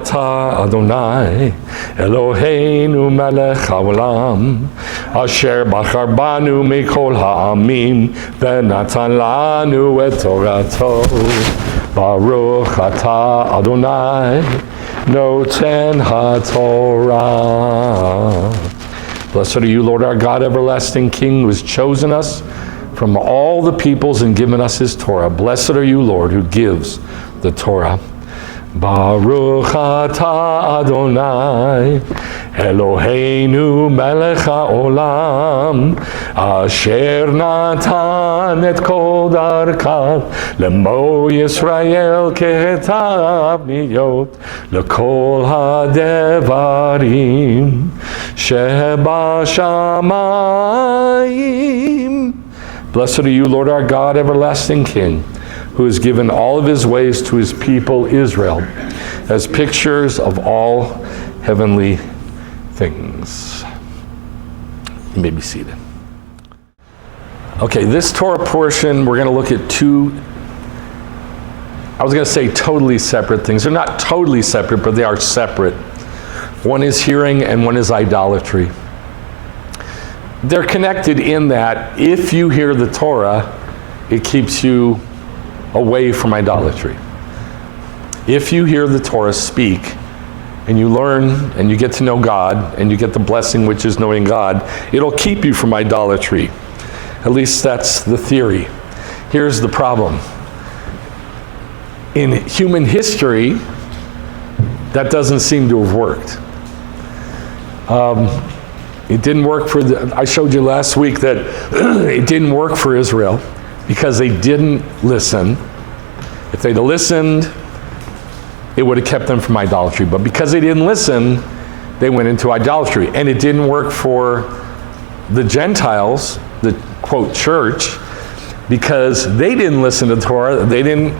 atah Adonai Eloheinu melech haolam asher bachar banu mikol ha'amim v'natan lanu et torato Baruch atah Adonai noten haTorah. Blessed are you, Lord our God, everlasting King, who has chosen us from all the peoples and given us his Torah. Blessed are you, Lord, who gives the Torah. Baruch atah Adonai Eloheinu melech haolam asher natan et kol darkav lemo Yisrael kehetav niyot lekol hadevarim shebashamayim. Blessed are you, Lord our God, everlasting King, who has given all of his ways to his people Israel as pictures of all heavenly things. You may be seated. Okay, this Torah portion, we're going to look at two, I was going to say totally separate things. They're not totally separate, but they are separate. One is hearing and one is idolatry. They're connected in that if you hear the Torah, it keeps you away from idolatry. If you hear the Torah speak, and you learn and you get to know God, and you get the blessing which is knowing God, it'll keep you from idolatry. At least that's the theory. Here's the problem. In human history, that doesn't seem to have worked. It didn't work for I showed you last week that it didn't work for Israel because they didn't listen. If they'd have listened, it would have kept them from idolatry. But because they didn't listen, they went into idolatry. And it didn't work for the Gentiles, the quote church, because they didn't listen to the Torah. They didn't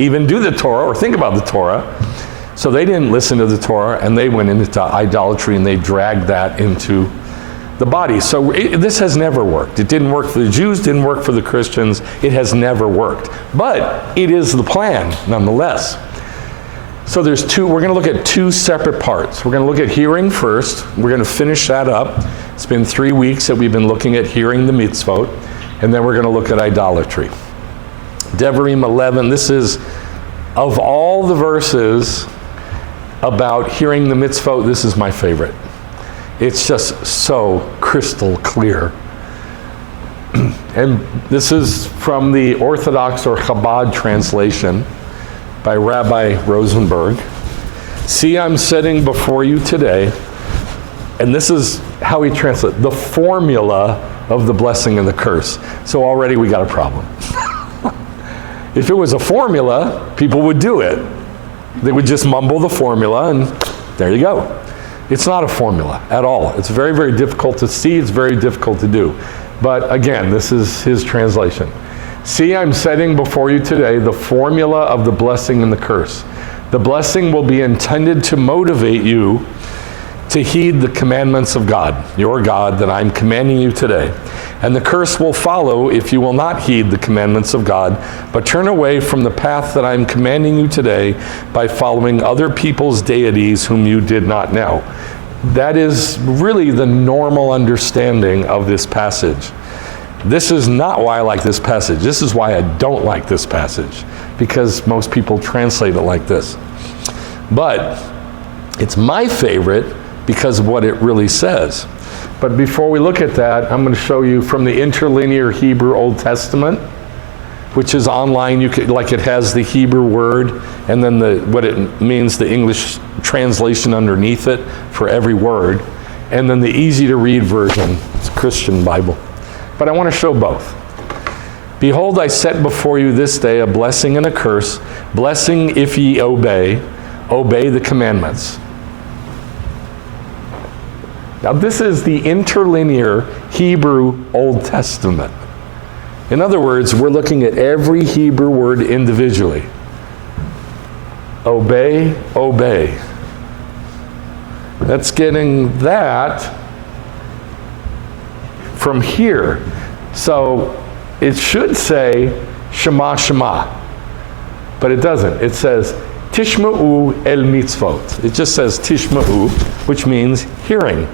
even do the Torah or think about the Torah. So they didn't listen to the Torah, and they went into idolatry, and they dragged that into the body. So this has never worked. It didn't work for the Jews, didn't work for the Christians. It has never worked. But it is the plan, nonetheless. So we're going to look at two separate parts. We're going to look at hearing first. We're going to finish that up. It's been 3 weeks that we've been looking at hearing the mitzvot, and then we're going to look at idolatry. Devarim 11, this is, of all the verses about hearing the mitzvot, this is my favorite. It's just so crystal clear. And this is from the Orthodox or Chabad translation by Rabbi Rosenberg. See, I'm setting before you today, and this is how he translates the formula of the blessing and the curse. So already we got a problem. If it was a formula, people would do it. They would just mumble the formula, and there you go. It's not a formula at all. It's very, very difficult to see. It's very difficult to do. But again, this is his translation. See, I'm setting before you today the formula of the blessing and the curse. The blessing will be intended to motivate you to heed the commandments of God, your God, that I'm commanding you today. And the curse will follow if you will not heed the commandments of God, but turn away from the path that I'm commanding you today by following other people's deities whom you did not know. That is really the normal understanding of this passage. This is not why I like this passage. This is why I don't like this passage, because most people translate it like this. But it's my favorite because of what it really says. But before we look at that, I'm going to show you from the Interlinear Hebrew Old Testament, which is online. You could, like, it has the Hebrew word and then what it means, the English translation underneath it for every word, and then the easy to read version. It's a Christian Bible. But I want to show both. Behold, I set before you this day a blessing and a curse. Blessing if ye obey the commandments. Now this is the interlinear Hebrew Old Testament. In other words, we're looking at every Hebrew word individually. Obey, obey. That's getting that from here. So it should say Shema, Shema, but it doesn't. It says, Tishma'u el mitzvot. It just says tishma'u, which means hearing.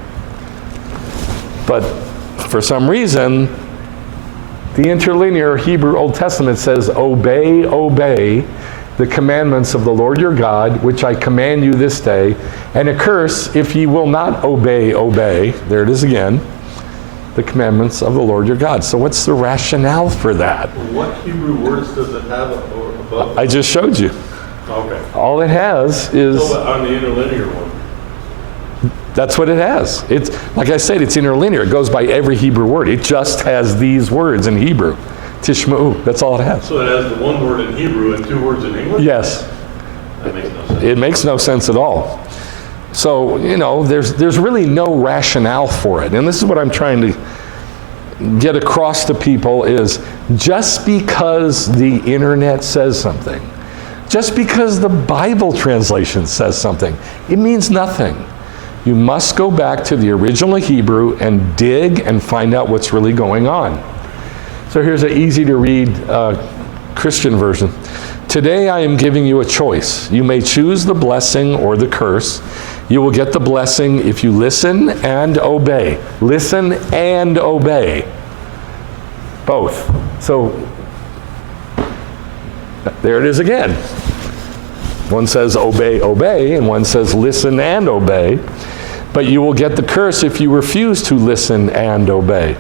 But for some reason, the interlinear Hebrew Old Testament says, obey, obey the commandments of the Lord your God, which I command you this day, and a curse if ye will not obey, obey, there it is again, the commandments of the Lord your God. So what's the rationale for that? What Hebrew words does it have above? I just showed you. Okay. All it has is... So on the interlinear one. That's what it has. It's, like I said, it's interlinear. It goes by every Hebrew word. It just has these words in Hebrew. Tishma'u, that's all it has. So it has the one word in Hebrew and two words in English? Yes. That makes no sense. It makes no sense at all. So, there's really no rationale for it. And this is what I'm trying to get across to people is just because the internet says something, just because the Bible translation says something, it means nothing. You must go back to the original Hebrew and dig and find out what's really going on. So here's an easy to read Christian version. Today I am giving you a choice. You may choose the blessing or the curse. You will get the blessing if you listen and obey. Listen and obey. Both. So there it is again. One says obey, obey, and one says listen and obey. But you will get the curse if you refuse to listen and obey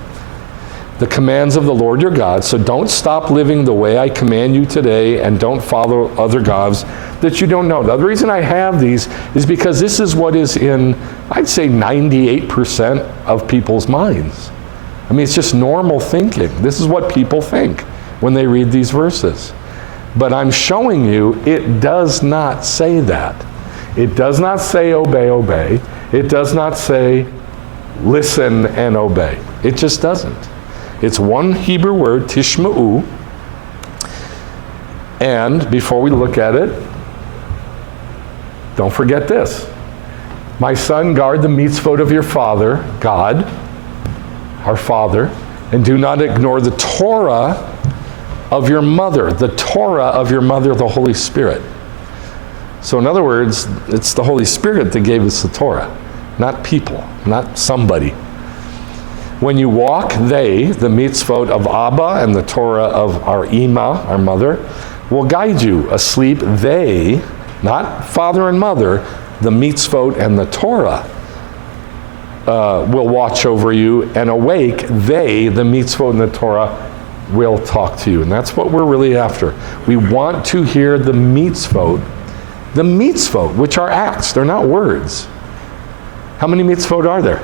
the commands of the Lord your God. So don't stop living the way I command you today, and don't follow other gods that you don't know. The other reason I have these is because this is what is in, I'd say, 98% of people's minds. I mean, it's just normal thinking. This is what people think when they read these verses. But I'm showing you it does not say that. It does not say obey, obey. It does not say listen and obey. It just doesn't. It's one Hebrew word, tishma'u. And before we look at it, don't forget this. My son, guard the mitzvot of your father, God, our Father, and do not ignore the Torah of your mother, the Torah of your mother, the Holy Spirit. So in other words, it's the Holy Spirit that gave us the Torah, not people, not somebody. When you walk, they, the mitzvot of Abba and the Torah of our Ima, our mother, will guide you. Asleep, they, not father and mother, the mitzvot and the Torah will watch over you, and awake, they, the mitzvot and the Torah, will talk to you. And that's what we're really after. We want to hear the mitzvot, which are acts. They're not words. How many mitzvot are there?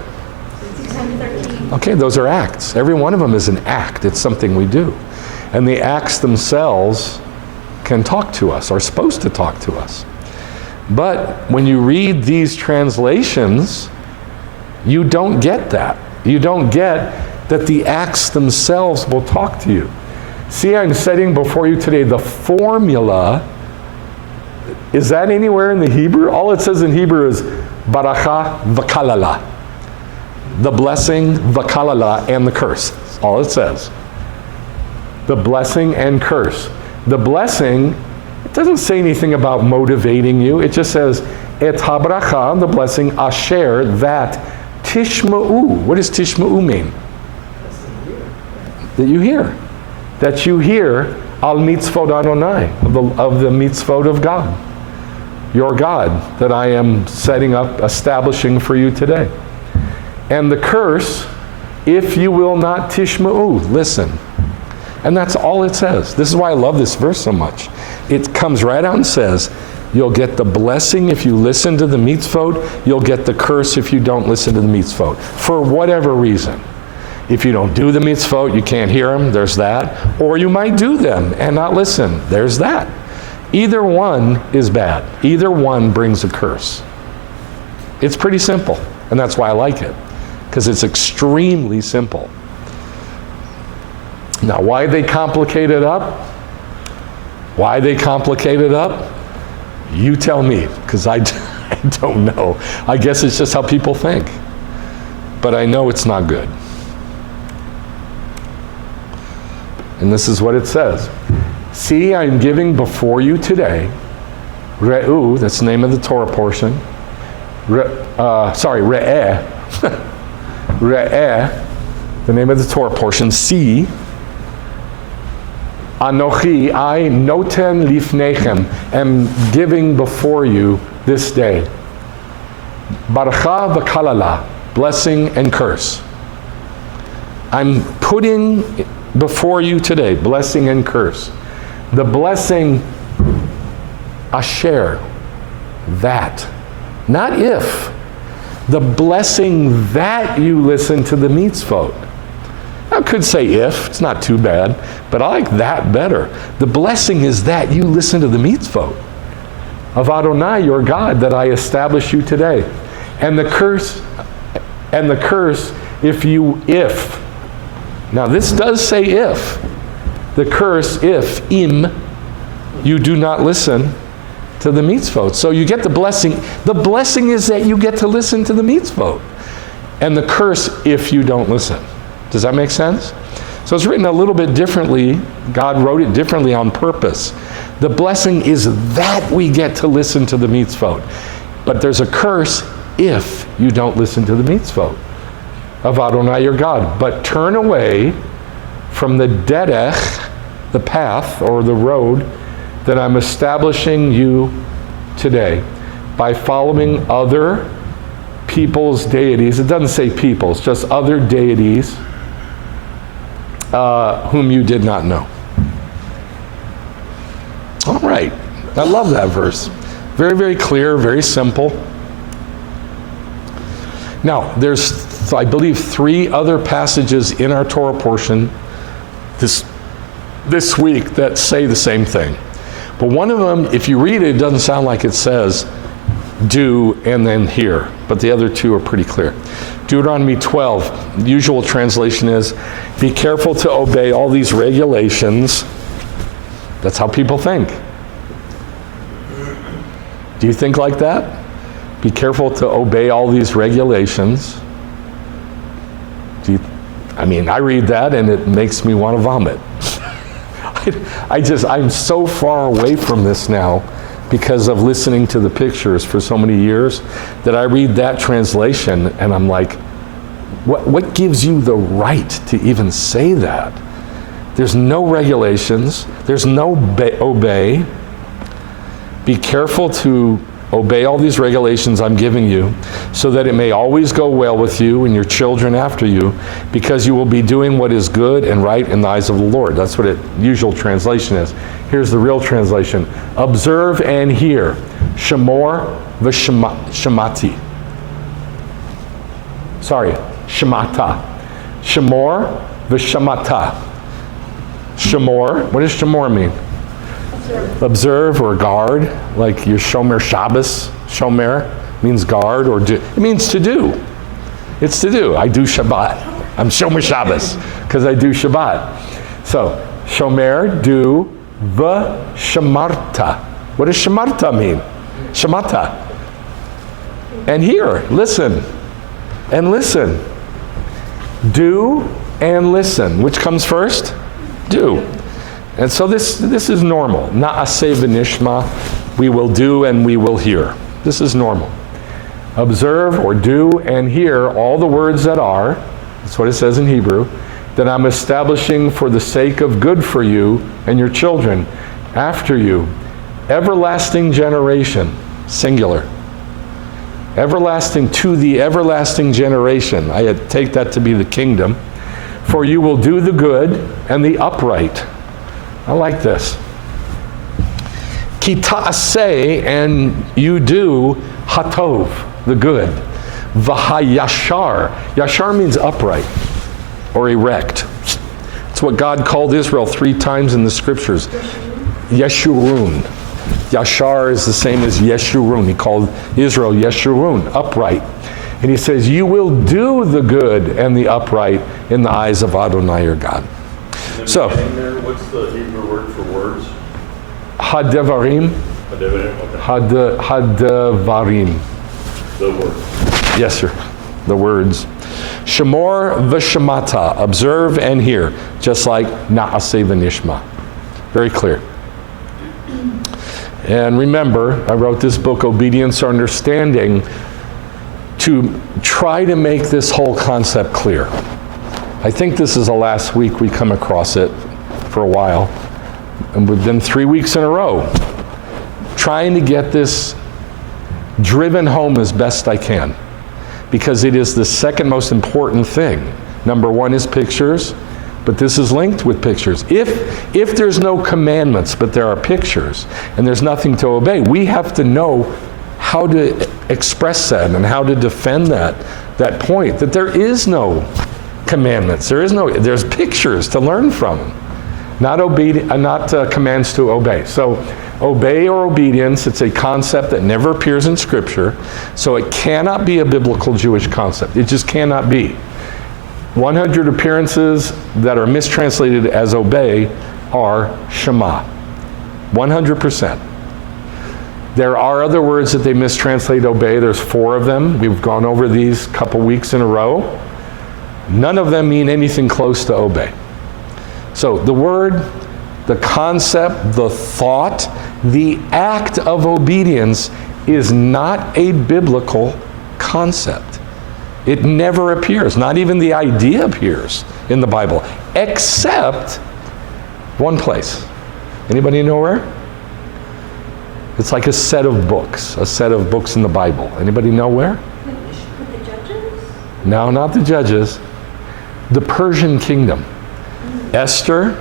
613. Okay, those are acts. Every one of them is an act. It's something we do. And the acts themselves can talk to us, are supposed to talk to us. But when you read these translations, you don't get that. You don't get that the acts themselves will talk to you. See, I'm setting before you today the formula. Is that anywhere in the Hebrew? All it says in Hebrew is baracha v'kalala. The blessing, v'kalala, and the curse. That's all it says. The blessing and curse. The blessing, it doesn't say anything about motivating you. It just says, et habracha, the blessing, asher, that, tishma'u. What does tishma'u mean? That you hear. That you hear al mitzvot Adonai, of the mitzvot of God. Your God, that I am setting up, establishing for you today. And the curse, if you will not tishma'u, listen. And that's all it says. This is why I love this verse so much. It comes right out and says, you'll get the blessing if you listen to the mitzvot, you'll get the curse if you don't listen to the mitzvot, for whatever reason. If you don't do the mitzvot, you can't hear them, there's that. Or you might do them and not listen, there's that. Either one is bad. Either one brings a curse. It's pretty simple, and that's why I like it, because it's extremely simple. Now, why they complicate it up? Why they complicate it up? You tell me, because I don't know. I guess it's just how people think. But I know it's not good. And this is what it says. See, I'm giving before you today. Re'u, that's the name of the Torah portion. Re'eh. Re'eh, the name of the Torah portion. See, Anochi, I noten lifnechem, am giving before you this day. Baracha v'kalala, blessing and curse. I'm putting before you today, blessing and curse. The blessing, asher, that. Not if. The blessing that you listen to the mitzvot. I could say if, it's not too bad, but I like that better. The blessing is that you listen to the mitzvot of Adonai, your God, that I establish you today. And the curse, if. Now this does say if. The curse, if, im, you do not listen to the mitzvot. So you get the blessing. The blessing is that you get to listen to the mitzvot. And the curse, if you don't listen. Does that make sense? So it's written a little bit differently. God wrote it differently on purpose. The blessing is that we get to listen to the mitzvot. But there's a curse if you don't listen to the mitzvot of Adonai your God. But turn away from the derech, the path or the road that I'm establishing you today by following other people's deities. It doesn't say people's, just other deities whom you did not know. All right. I love that verse. Very, very clear, very simple. Now, there's, I believe, 3 other passages in our Torah portion this week that say the same thing. But one of them, if you read it, it doesn't sound like it says do and then hear. But the other 2 are pretty clear. Deuteronomy 12, the usual translation is, be careful to obey all these regulations. That's how people think. Do you think like that? Be careful to obey all these regulations. I read that and it makes me want to vomit. I'm so far away from this now because of listening to the pictures for so many years that I read that translation and I'm like, what gives you the right to even say that? There's no regulations. There's no obey. Be careful to obey all these regulations I'm giving you so that it may always go well with you and your children after you, because you will be doing what is good and right in the eyes of the Lord. That's what usual translation is. Here's the real translation. Observe and hear. Shemor v'shemati. Sorry, shemata. Shemor v'shemata. Shemor, what does shemor mean? Observe or guard, like your Shomer Shabbos. Shomer means guard or do. It means to do. It's to do. I do Shabbat. I'm Shomer Shabbos because I do Shabbat. So, Shomer, do, v'shamarta. What does shamarta mean? Shamata. And here, listen. And listen. Do and listen. Which comes first? Do. And so this is normal. Na'aseh v'nishma, we will do and we will hear. This is normal. Observe or do and hear all the words that are, that's what it says in Hebrew, that I'm establishing for the sake of good for you and your children after you. Everlasting generation, singular. Everlasting to the everlasting generation. I take that to be the kingdom. For you will do the good and the upright. I like this. Ki ta'aseh, and you do hatov, the good. V'hayashar. Yashar means upright or erect. It's what God called Israel 3 times in the scriptures. Yeshurun. Yashar is the same as Yeshurun. He called Israel Yeshurun, upright. And he says, you will do the good and the upright in the eyes of Adonai your God. So, what's the Hebrew word for words? Hadevarim. Okay. Hadevarim. The word. Yes, sir. The words. Shemor v'shemata. Observe and hear. Just like Na'aseh v'nishma. Very clear. And remember, I wrote this book, Obedience or Understanding, to try to make this whole concept clear. I think this is the last week we come across it for a while. And we've been 3 weeks in a row trying to get this driven home as best I can, because it is the second most important thing. Number one is pictures, but this is linked with pictures. If there's no commandments, but there are pictures, and there's nothing to obey, we have to know how to express that and how to defend that point, that there is no commandments, there's pictures to learn from, not commands to obey. So obey or obedience, it's a concept that never appears in Scripture, so it cannot be a biblical Jewish concept. It just cannot be. 100 appearances that are mistranslated as obey are Shema. 100%. There are other words that they mistranslate obey. There's 4 of them. We've gone over these a couple weeks in a row. None of them mean anything close to obey. So the word, the concept, the thought, the act of obedience is not a biblical concept. It never appears. Not even the idea appears in the Bible, except one place. Anybody know where? It's like a set of books in the Bible. Anybody know where? The Judges? No, not the Judges. The Persian kingdom. Esther,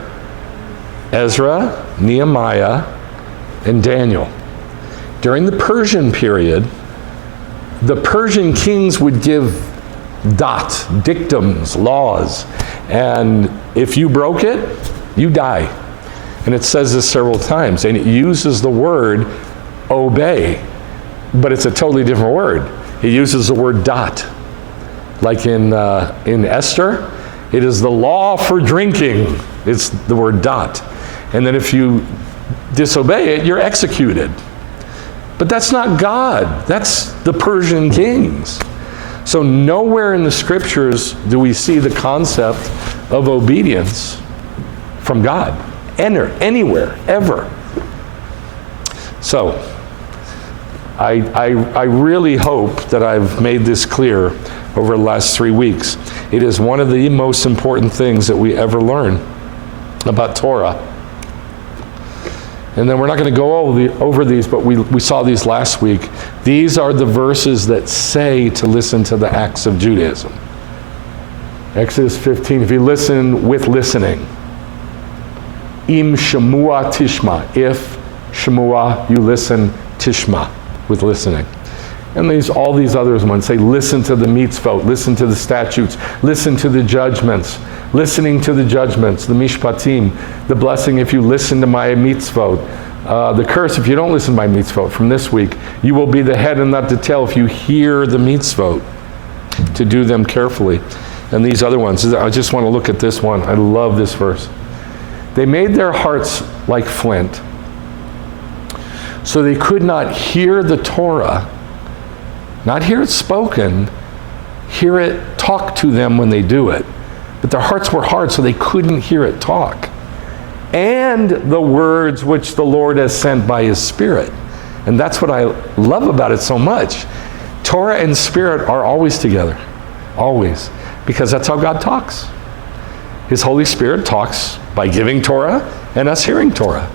Ezra, Nehemiah, and Daniel. During the Persian period, the Persian kings would give dictums, laws, and if you broke it, you die. And it says this several times, and it uses the word obey, but it's a totally different word. It uses the word dot. Like in Esther, it is the law for drinking. It's the word dot. And then if you disobey it, you're executed. But that's not God. That's the Persian kings. So nowhere in the Scriptures do we see the concept of obedience from God. Anywhere, ever. So I really hope that I've made this clear over the last 3 weeks. It is one of the most important things that we ever learn about Torah. And then we're not going to go over these, but we saw these last week. These are the verses that say to listen to the acts of Judaism. Exodus 15, if you listen with listening. Im Shemua Tishma. If Shemua, you listen, Tishma, with listening. And all these others ones say, listen to the mitzvot, listen to the statutes, listen to the judgments, listening to the judgments, the mishpatim, the blessing if you listen to my mitzvot, the curse if you don't listen to my mitzvot from this week. You will be the head and not the tail if you hear the mitzvot, to do them carefully. And these other ones, I just want to look at this one. I love this verse. They made their hearts like flint, so they could not hear the Torah, not hear it spoken, hear it talk to them when they do it. But their hearts were hard, so they couldn't hear it talk. And the words which the Lord has sent by His Spirit. And that's what I love about it so much. Torah and Spirit are always together. Always. Because that's how God talks. His Holy Spirit talks by giving Torah and us hearing Torah.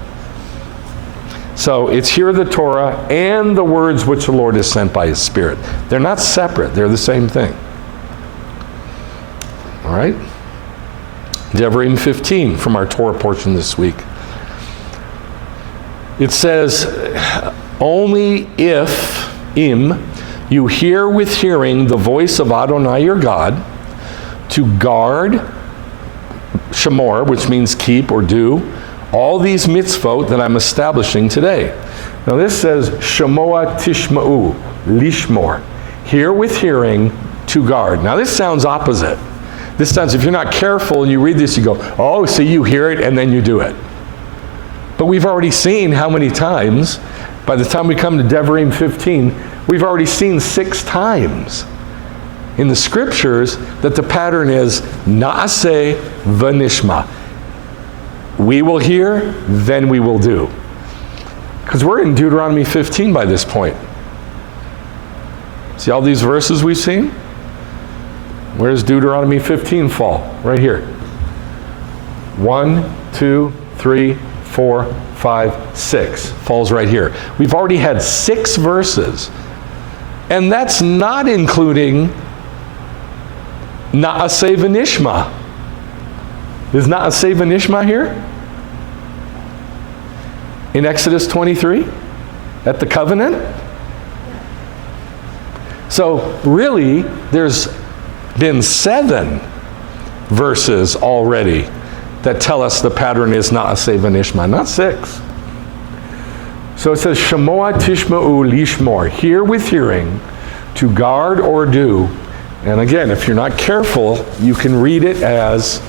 So it's hear the Torah and the words which the Lord has sent by His Spirit. They're not separate. They're the same thing. All right? Devarim 15 from our Torah portion this week. It says, only if, you hear with hearing the voice of Adonai your God, to guard, shamor, which means keep or do, all these mitzvot that I'm establishing today. Now this says, shamoa tishma'u, lishmor. Hear with hearing, to guard. Now this sounds opposite. This sounds, if you're not careful and you read this, you go, oh, so you hear it and then you do it. But we've already seen how many times, by the time we come to Devarim 15, we've already seen 6 times in the Scriptures that the pattern is na'aseh v'nishma. We will hear, then we will do. Because we're in Deuteronomy 15 by this point. See all these verses we've seen? Where does Deuteronomy 15 fall? Right here. 1, 2, 3, 4, 5, 6. Falls right here. We've already had 6 verses. And that's not including Na'aseh v'nishma. Is Na'aseh v'nishma here? In Exodus 23? At the covenant? So really, there's been 7 verses already that tell us the pattern is Na'aseh v'nishma, not 6. So it says, Shamoa tishma'u lishmor, hear with hearing, to guard or do. And again, if you're not careful, you can read it as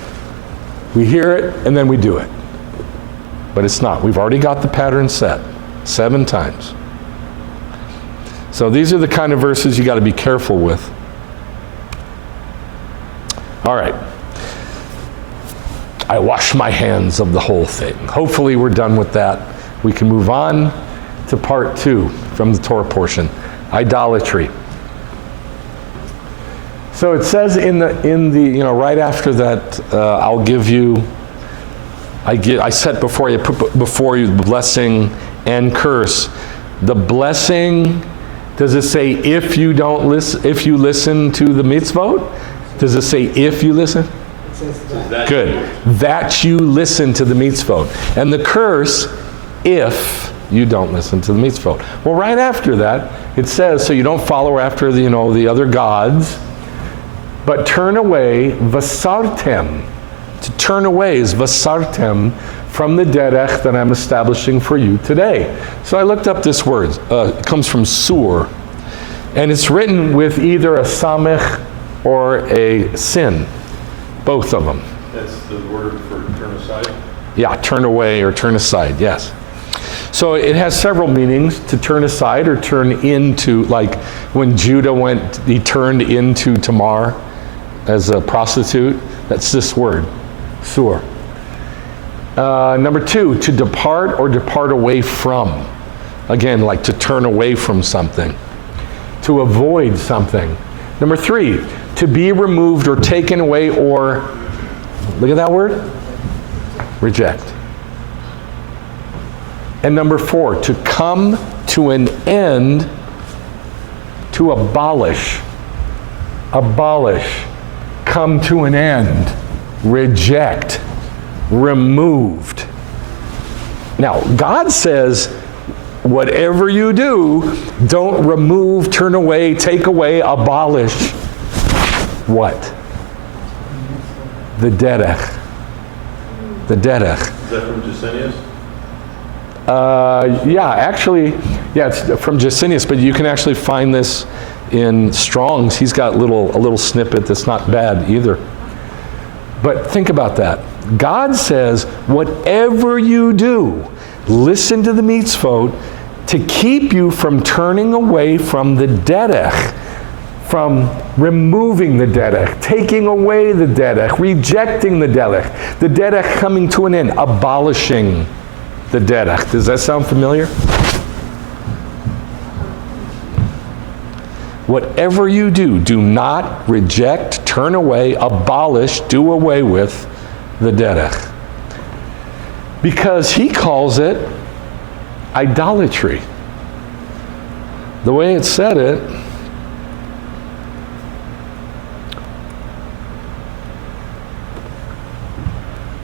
we hear it and then we do it. But it's not. We've already got the pattern set 7 times. So these are the kind of verses you got to be careful with. All right. I wash my hands of the whole thing. Hopefully we're done with that. We can move on to part 2 from the Torah portion, idolatry. So it says in the right after that, I'll give you, I set before you, put before you blessing and curse. The blessing, does it say if you don't listen, if you listen to the mitzvot? Does it say if you listen? It says that. Good. That you listen to the mitzvot. And the curse, if you don't listen to the mitzvot. Well, right after that, it says, so you don't follow after the other gods, but turn away, vasartem. To turn away is vasartem from the derech that I'm establishing for you today. So I looked up this word. It comes from sur. And it's written with either a samech or a sin. Both of them. That's the word for turn aside? Yeah, turn away or turn aside, yes. So it has several meanings, to turn aside or turn into, like when Judah he turned into Tamar as a prostitute. That's this word, sur. Number 2, to depart or depart away from. Again, like to turn away from something. To avoid something. Number 3, to be removed or taken away or, look at that word, reject. And number 4, to come to an end, to abolish. Abolish. Come to an end. Reject. Removed. Now, God says, whatever you do, don't remove, turn away, take away, abolish. What? The derech. The derech. Is that from Gesenius? It's from Gesenius, but you can actually find this in Strong's. He's got a little snippet that's not bad either. But think about that. God says, whatever you do, listen to the mitzvot to keep you from turning away from the derech, from removing the derech, taking away the derech, rejecting the derech coming to an end, abolishing the derech. Does that sound familiar? Whatever you do, do not reject, turn away, abolish, do away with the derech. Because he calls it idolatry. The way it said it,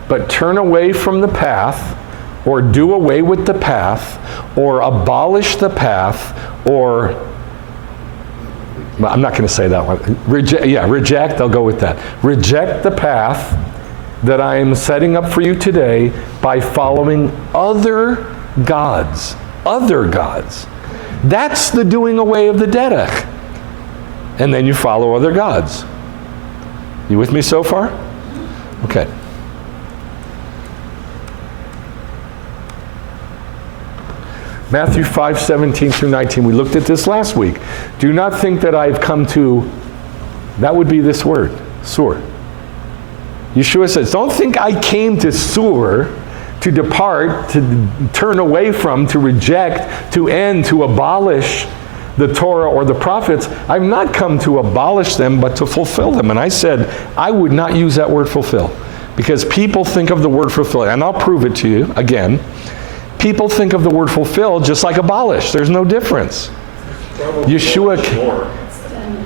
but turn away from the path, or do away with the path, or abolish the path, or, well, I'm not going to say that one. Reject, I'll go with that. Reject the path that I am setting up for you today by following other gods. Other gods. That's the doing away of the derech. And then you follow other gods. You with me so far? Okay. Matthew 5:17 through 19. We looked at this last week. Do not think that I've come to, that would be this word, sur. Yeshua says, don't think I came to sur to depart, to turn away from, to reject, to end, to abolish the Torah or the prophets. I've not come to abolish them, but to fulfill them. And I said, I would not use that word fulfill, because people think of the word fulfill, and I'll prove it to you again. People think of the word fulfill just like abolish. There's no difference. Yeshua,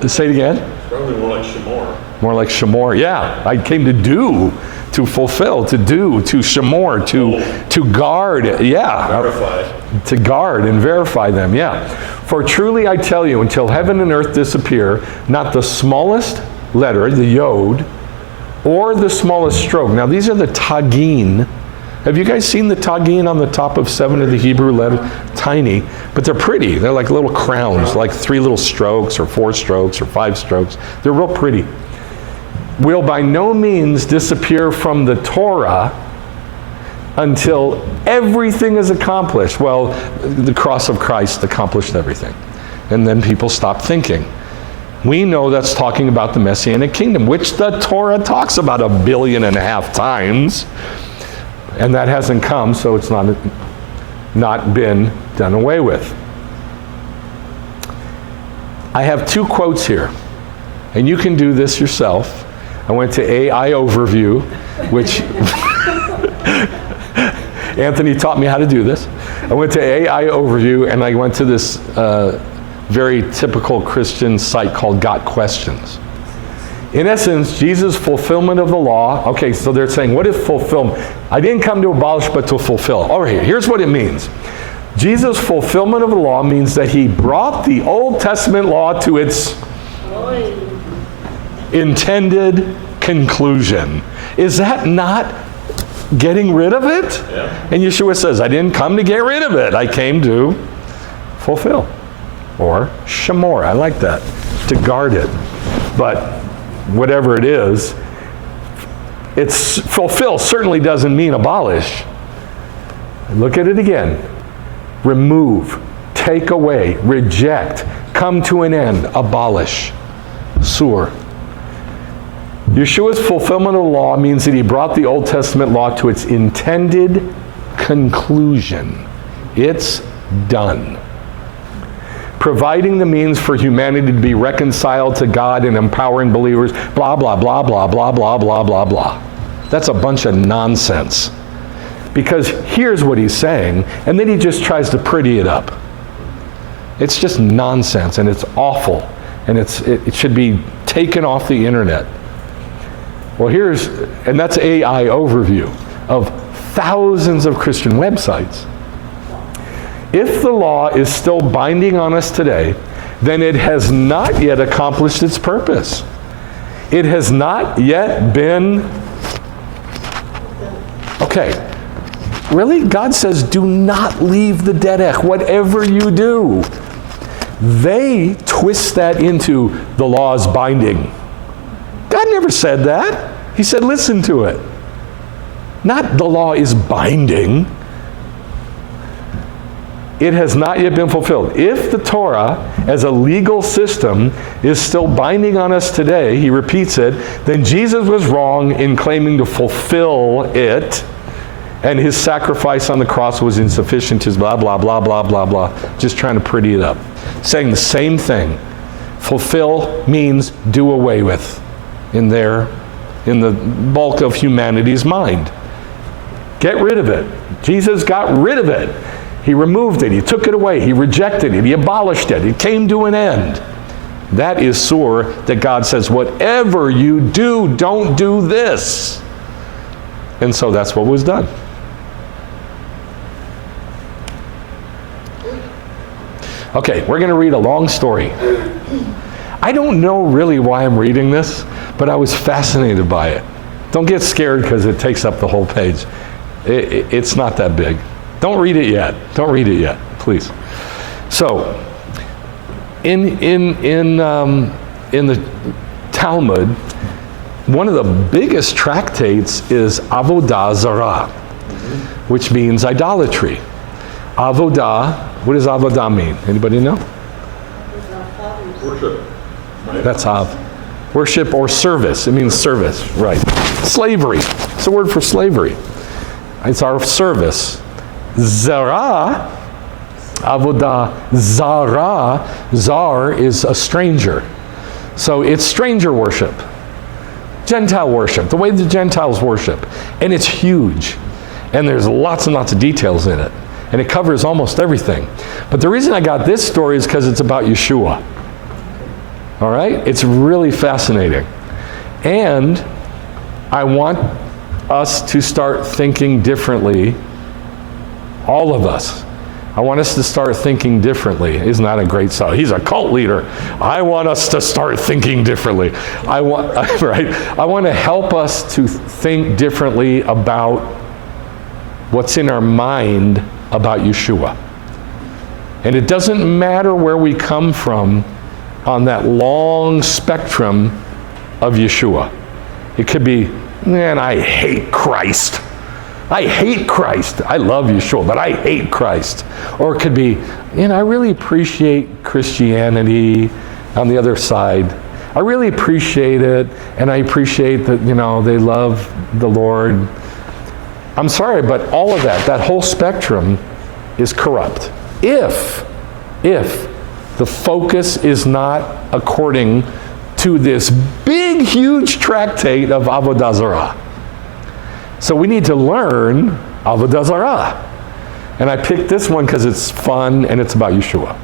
say it again. It's probably more like Shemor. More like Shemor. Yeah, I came to do, to fulfill, to do, to Shemor, to guard. Yeah. Verify. To guard and verify them. Yeah. For truly I tell you, until heaven and earth disappear, not the smallest letter, the yod, or the smallest stroke. Now these are the tagin. Have you guys seen the tagin on the top of 7 of the Hebrew letters? Tiny, but they're pretty. They're like little crowns, like 3 little strokes or 4 strokes or 5 strokes. They're real pretty. Will by no means disappear from the Torah until everything is accomplished. Well, the cross of Christ accomplished everything. And then people stop thinking. We know that's talking about the Messianic kingdom, which the Torah talks about 1.5 billion times. And that hasn't come, so it's not been done away with. I have 2 quotes here, and you can do this yourself. I went to AI Overview, which Anthony taught me how to do this. I went to AI Overview, and I went to this very typical Christian site called Got Questions. In essence, Jesus' fulfillment of the law. Okay, so they're saying, what is fulfillment? I didn't come to abolish, but to fulfill. All right, here's what it means. Jesus' fulfillment of the law means that he brought the Old Testament law to its intended conclusion. Is that not getting rid of it? Yeah. And Yeshua says, I didn't come to get rid of it. I came to fulfill. Or Shemor, I like that, to guard it. But whatever it is, it's fulfill certainly doesn't mean abolish. Look at it again. Remove, take away, reject, come to an end, abolish, sur. Yeshua's fulfillment of the law means that he brought the Old Testament law to its intended conclusion. It's done. Providing the means for humanity to be reconciled to God and empowering believers, blah, blah, blah, blah, blah, blah, blah, blah, blah. That's a bunch of nonsense. Because here's what he's saying, and then he just tries to pretty it up. It's just nonsense, and it's awful, and it should be taken off the internet. Well, and that's AI Overview of thousands of Christian websites. If the law is still binding on us today, then it has not yet accomplished its purpose. It has not yet been... Okay, really? God says, do not leave the derech, whatever you do. They twist that into the law's binding. God never said that. He said, listen to it. Not the law is binding. It has not yet been fulfilled. If the Torah, as a legal system, is still binding on us today, he repeats it, then Jesus was wrong in claiming to fulfill it, and his sacrifice on the cross was insufficient, his blah, blah, blah, blah, blah, blah, just trying to pretty it up. Saying the same thing. Fulfill means do away with in the bulk of humanity's mind. Get rid of it. Jesus got rid of it. He removed it. He took it away. He rejected it. He abolished it. It came to an end. That is sur, that God says, whatever you do, don't do this. And so that's what was done. Okay, we're going to read a long story. I don't know really why I'm reading this, but I was fascinated by it. Don't get scared because it takes up the whole page. It's not that big. Don't read it yet. Don't read it yet, please. So, in the Talmud, one of the biggest tractates is Avodah Zarah, which means idolatry. Avodah, what does Avodah mean? Anybody know? Worship. Right? That's Av. Worship or service. It means service, right. Slavery. It's a word for slavery. It's our service. Zara, avodah zara, zar is a stranger. So it's stranger worship. Gentile worship, the way the Gentiles worship. And it's huge. And there's lots and lots of details in it. And it covers almost everything. But the reason I got this story is because it's about Yeshua. All right? It's really fascinating. And I want us to start thinking differently. All of us. I want us to start thinking differently. Isn't that a great song? He's a cult leader. I want us to start thinking differently. I want to help us to think differently about what's in our mind about Yeshua. And it doesn't matter where we come from on that long spectrum of Yeshua. It could be, man, I hate Christ. I hate Christ. I love Yeshua, but I hate Christ. Or it could be, I really appreciate Christianity on the other side. I really appreciate it, and I appreciate that, they love the Lord. I'm sorry, but all of that whole spectrum is corrupt. If the focus is not according to this big, huge tractate of Avodah Zarah. So we need to learn Avodah Zarah. And I picked this one because it's fun and it's about Yeshua.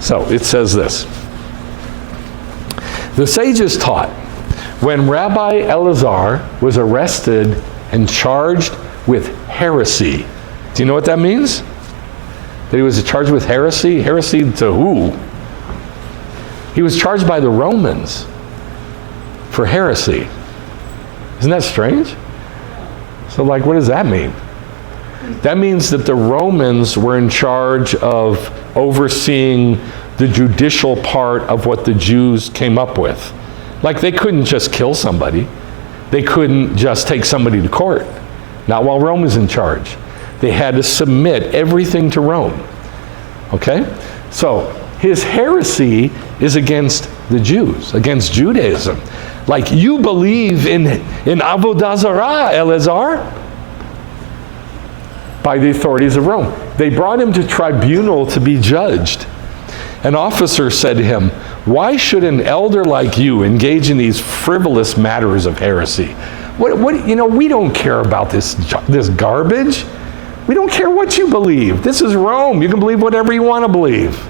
So it says this. The sages taught, when Rabbi Elazar was arrested and charged with heresy. Do you know what that means? That he was charged with heresy? Heresy to who? He was charged by the Romans for heresy. Isn't that strange? So what does that mean? That means that the Romans were in charge of overseeing the judicial part of what the Jews came up with. They couldn't just kill somebody. They couldn't just take somebody to court. Not while Rome was in charge. They had to submit everything to Rome. Okay? So his heresy is against the Jews, against Judaism. You believe in Avodah Zarah, Elazar? By the authorities of Rome. They brought him to tribunal to be judged. An officer said to him, "Why should an elder like you engage in these frivolous matters of heresy? We don't care about this garbage. We don't care what you believe. This is Rome. You can believe whatever you want to believe."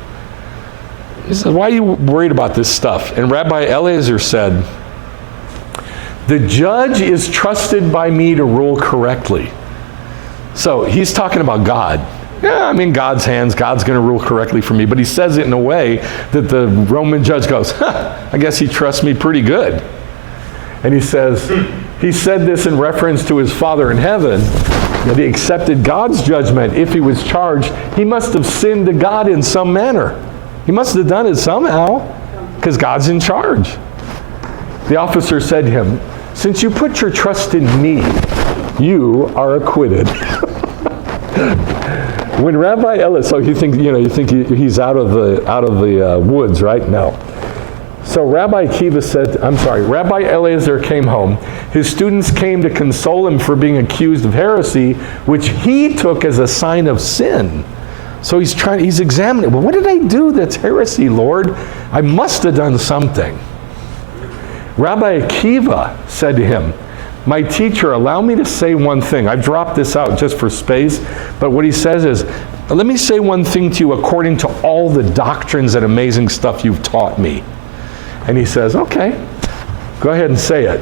He said, "Why are you worried about this stuff?" And Rabbi Elazar said, "The judge is trusted by me to rule correctly." So he's talking about God. Yeah, I'm in God's hands. God's going to rule correctly for me. But he says it in a way that the Roman judge goes, I guess he trusts me pretty good. And he says, he said this in reference to his Father in heaven, that he accepted God's judgment. If he was charged, he must have sinned to God in some manner. He must have done it somehow, because God's in charge. The officer said to him, "Since you put your trust in me, you are acquitted." When Rabbi Elazar, so you think he's out of the woods, right? No. So Rabbi Elazar came home. His students came to console him for being accused of heresy, which he took as a sign of sin. So he's examining, well, what did I do that's heresy, Lord? I must have done something. Rabbi Akiva said to him, "My teacher, allow me to say one thing." I've dropped this out just for space, but what he says is, let me say one thing to you according to all the doctrines and amazing stuff you've taught me. And he says, okay, go ahead and say it.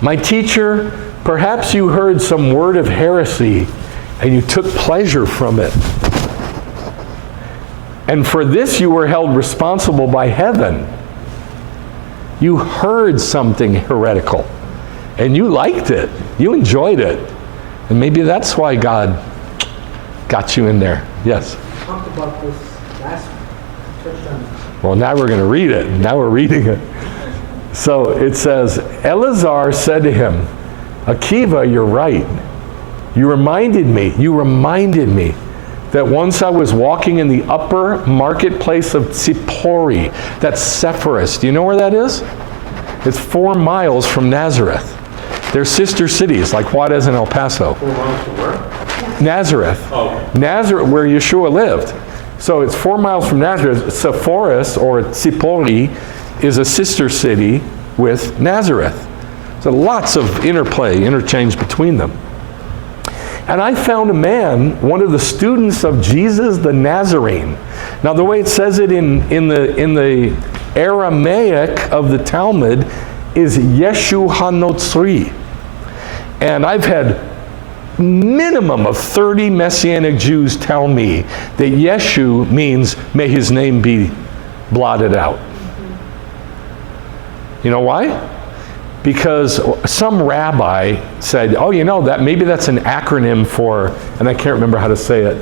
"My teacher, perhaps you heard some word of heresy and you took pleasure from it. And for this you were held responsible by heaven. You heard something heretical and you liked it. You enjoyed it. And maybe that's why God got you in there." Yes? We talked about this last week. Well, now we're going to read it. Now we're reading it. So it says, Elazar said to him, "Akiva, you're right. You reminded me that once I was walking in the upper marketplace of Tzipori." That's Sepphoris. Do you know where that is? It's 4 miles from Nazareth. They're sister cities, like Juarez and El Paso. 4 miles from where? Nazareth. Oh, Nazareth, where Yeshua lived. So it's 4 miles from Nazareth. Sepphoris, or Tzipori, is a sister city with Nazareth. So lots of interchange between them. And I found a man, one of the students of Jesus the Nazarene. Now the way it says it in the Aramaic of the Talmud is Yeshu HaNotzri. And I've had minimum of 30 Messianic Jews tell me that Yeshu means may his name be blotted out. You know why? Because some rabbi said, oh, you know, that maybe that's an acronym for, and I can't remember how to say it,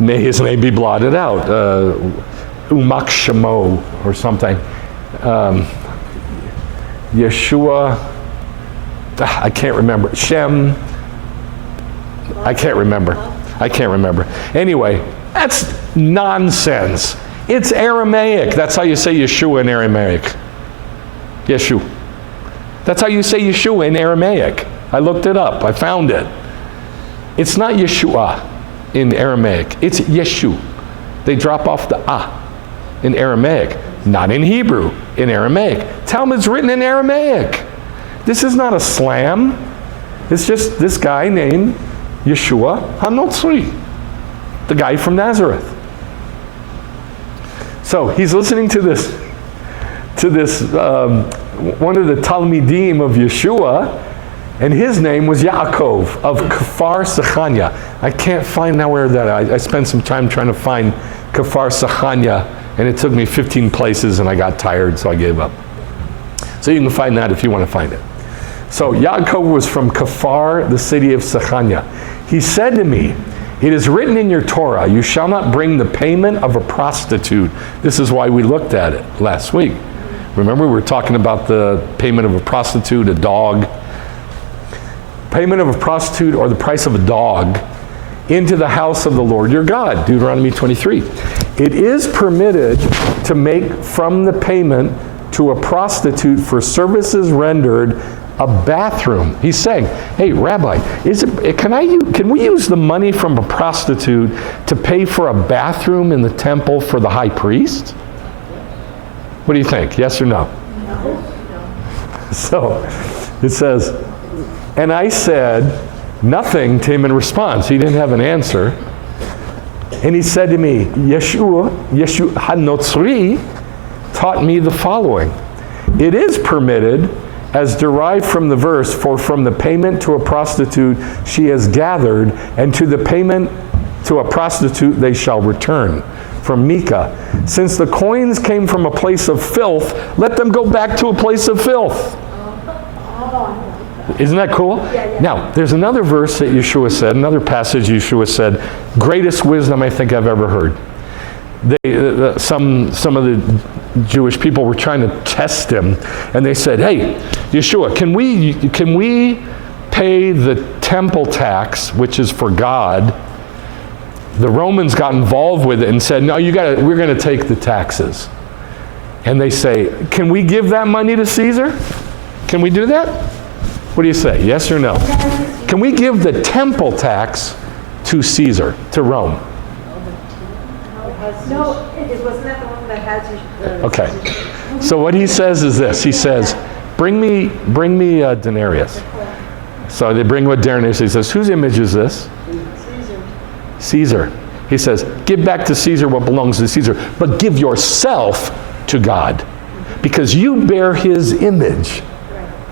may his name be blotted out, Umak Shemo or something. Yeshua, I can't remember. Shem, I can't remember. Anyway, that's nonsense. It's Aramaic. That's how you say Yeshua in Aramaic. Yeshu. That's how you say Yeshua in Aramaic. I looked it up. I found it. It's not Yeshua in Aramaic. It's Yeshu. They drop off the in Aramaic. Not in Hebrew, in Aramaic. Talmud's written in Aramaic. This is not a slam. It's just this guy named Yeshua HaNotzri, the guy from Nazareth. So he's listening to this one of the Talmidim of Yeshua, and his name was Yaakov of Kfar Sechania. I can't find now where that. I spent some time trying to find Kfar Sechania, and it took me 15 places, and I got tired, so I gave up. So you can find that if you want to find it. So Yaakov was from Kfar, the city of Sechania. He said to me, it is written in your Torah, you shall not bring the payment of a prostitute. This is why we looked at it last week. Remember, we were talking about the payment of a prostitute, a dog. Payment of a prostitute or the price of a dog into the house of the Lord your God, Deuteronomy 23. It is permitted to make from the payment to a prostitute for services rendered a bathroom. He's saying, hey, Rabbi, can we use the money from a prostitute to pay for a bathroom in the temple for the high priest? What do you think? Yes or no? No. So it says, and I said nothing to him in response. He didn't have an answer. And he said to me, Yeshua HaNotzri taught me the following. It is permitted, as derived from the verse, for from the payment to a prostitute she has gathered, and to the payment to a prostitute they shall return. From Micah, since the coins came from a place of filth, let them go back to a place of filth. Isn't that cool? Yeah. Now, there's another verse that Yeshua said, another passage Yeshua said, greatest wisdom I think I've ever heard. Some of the Jewish people were trying to test him, and they said, hey, Yeshua, can we pay the temple tax, which is for God? The Romans got involved with it and said, no, we're going to take the taxes. And they say, can we give that money to Caesar? Can we do that? What do you say, yes or no? Can we give the temple tax to Caesar, to Rome? No, it wasn't that the one that had Okay. So what he says is this. He says, bring me a denarius. So they bring what denarius. He says, whose image is this? Caesar. He says, give back to Caesar what belongs to Caesar, but give yourself to God, because you bear his image.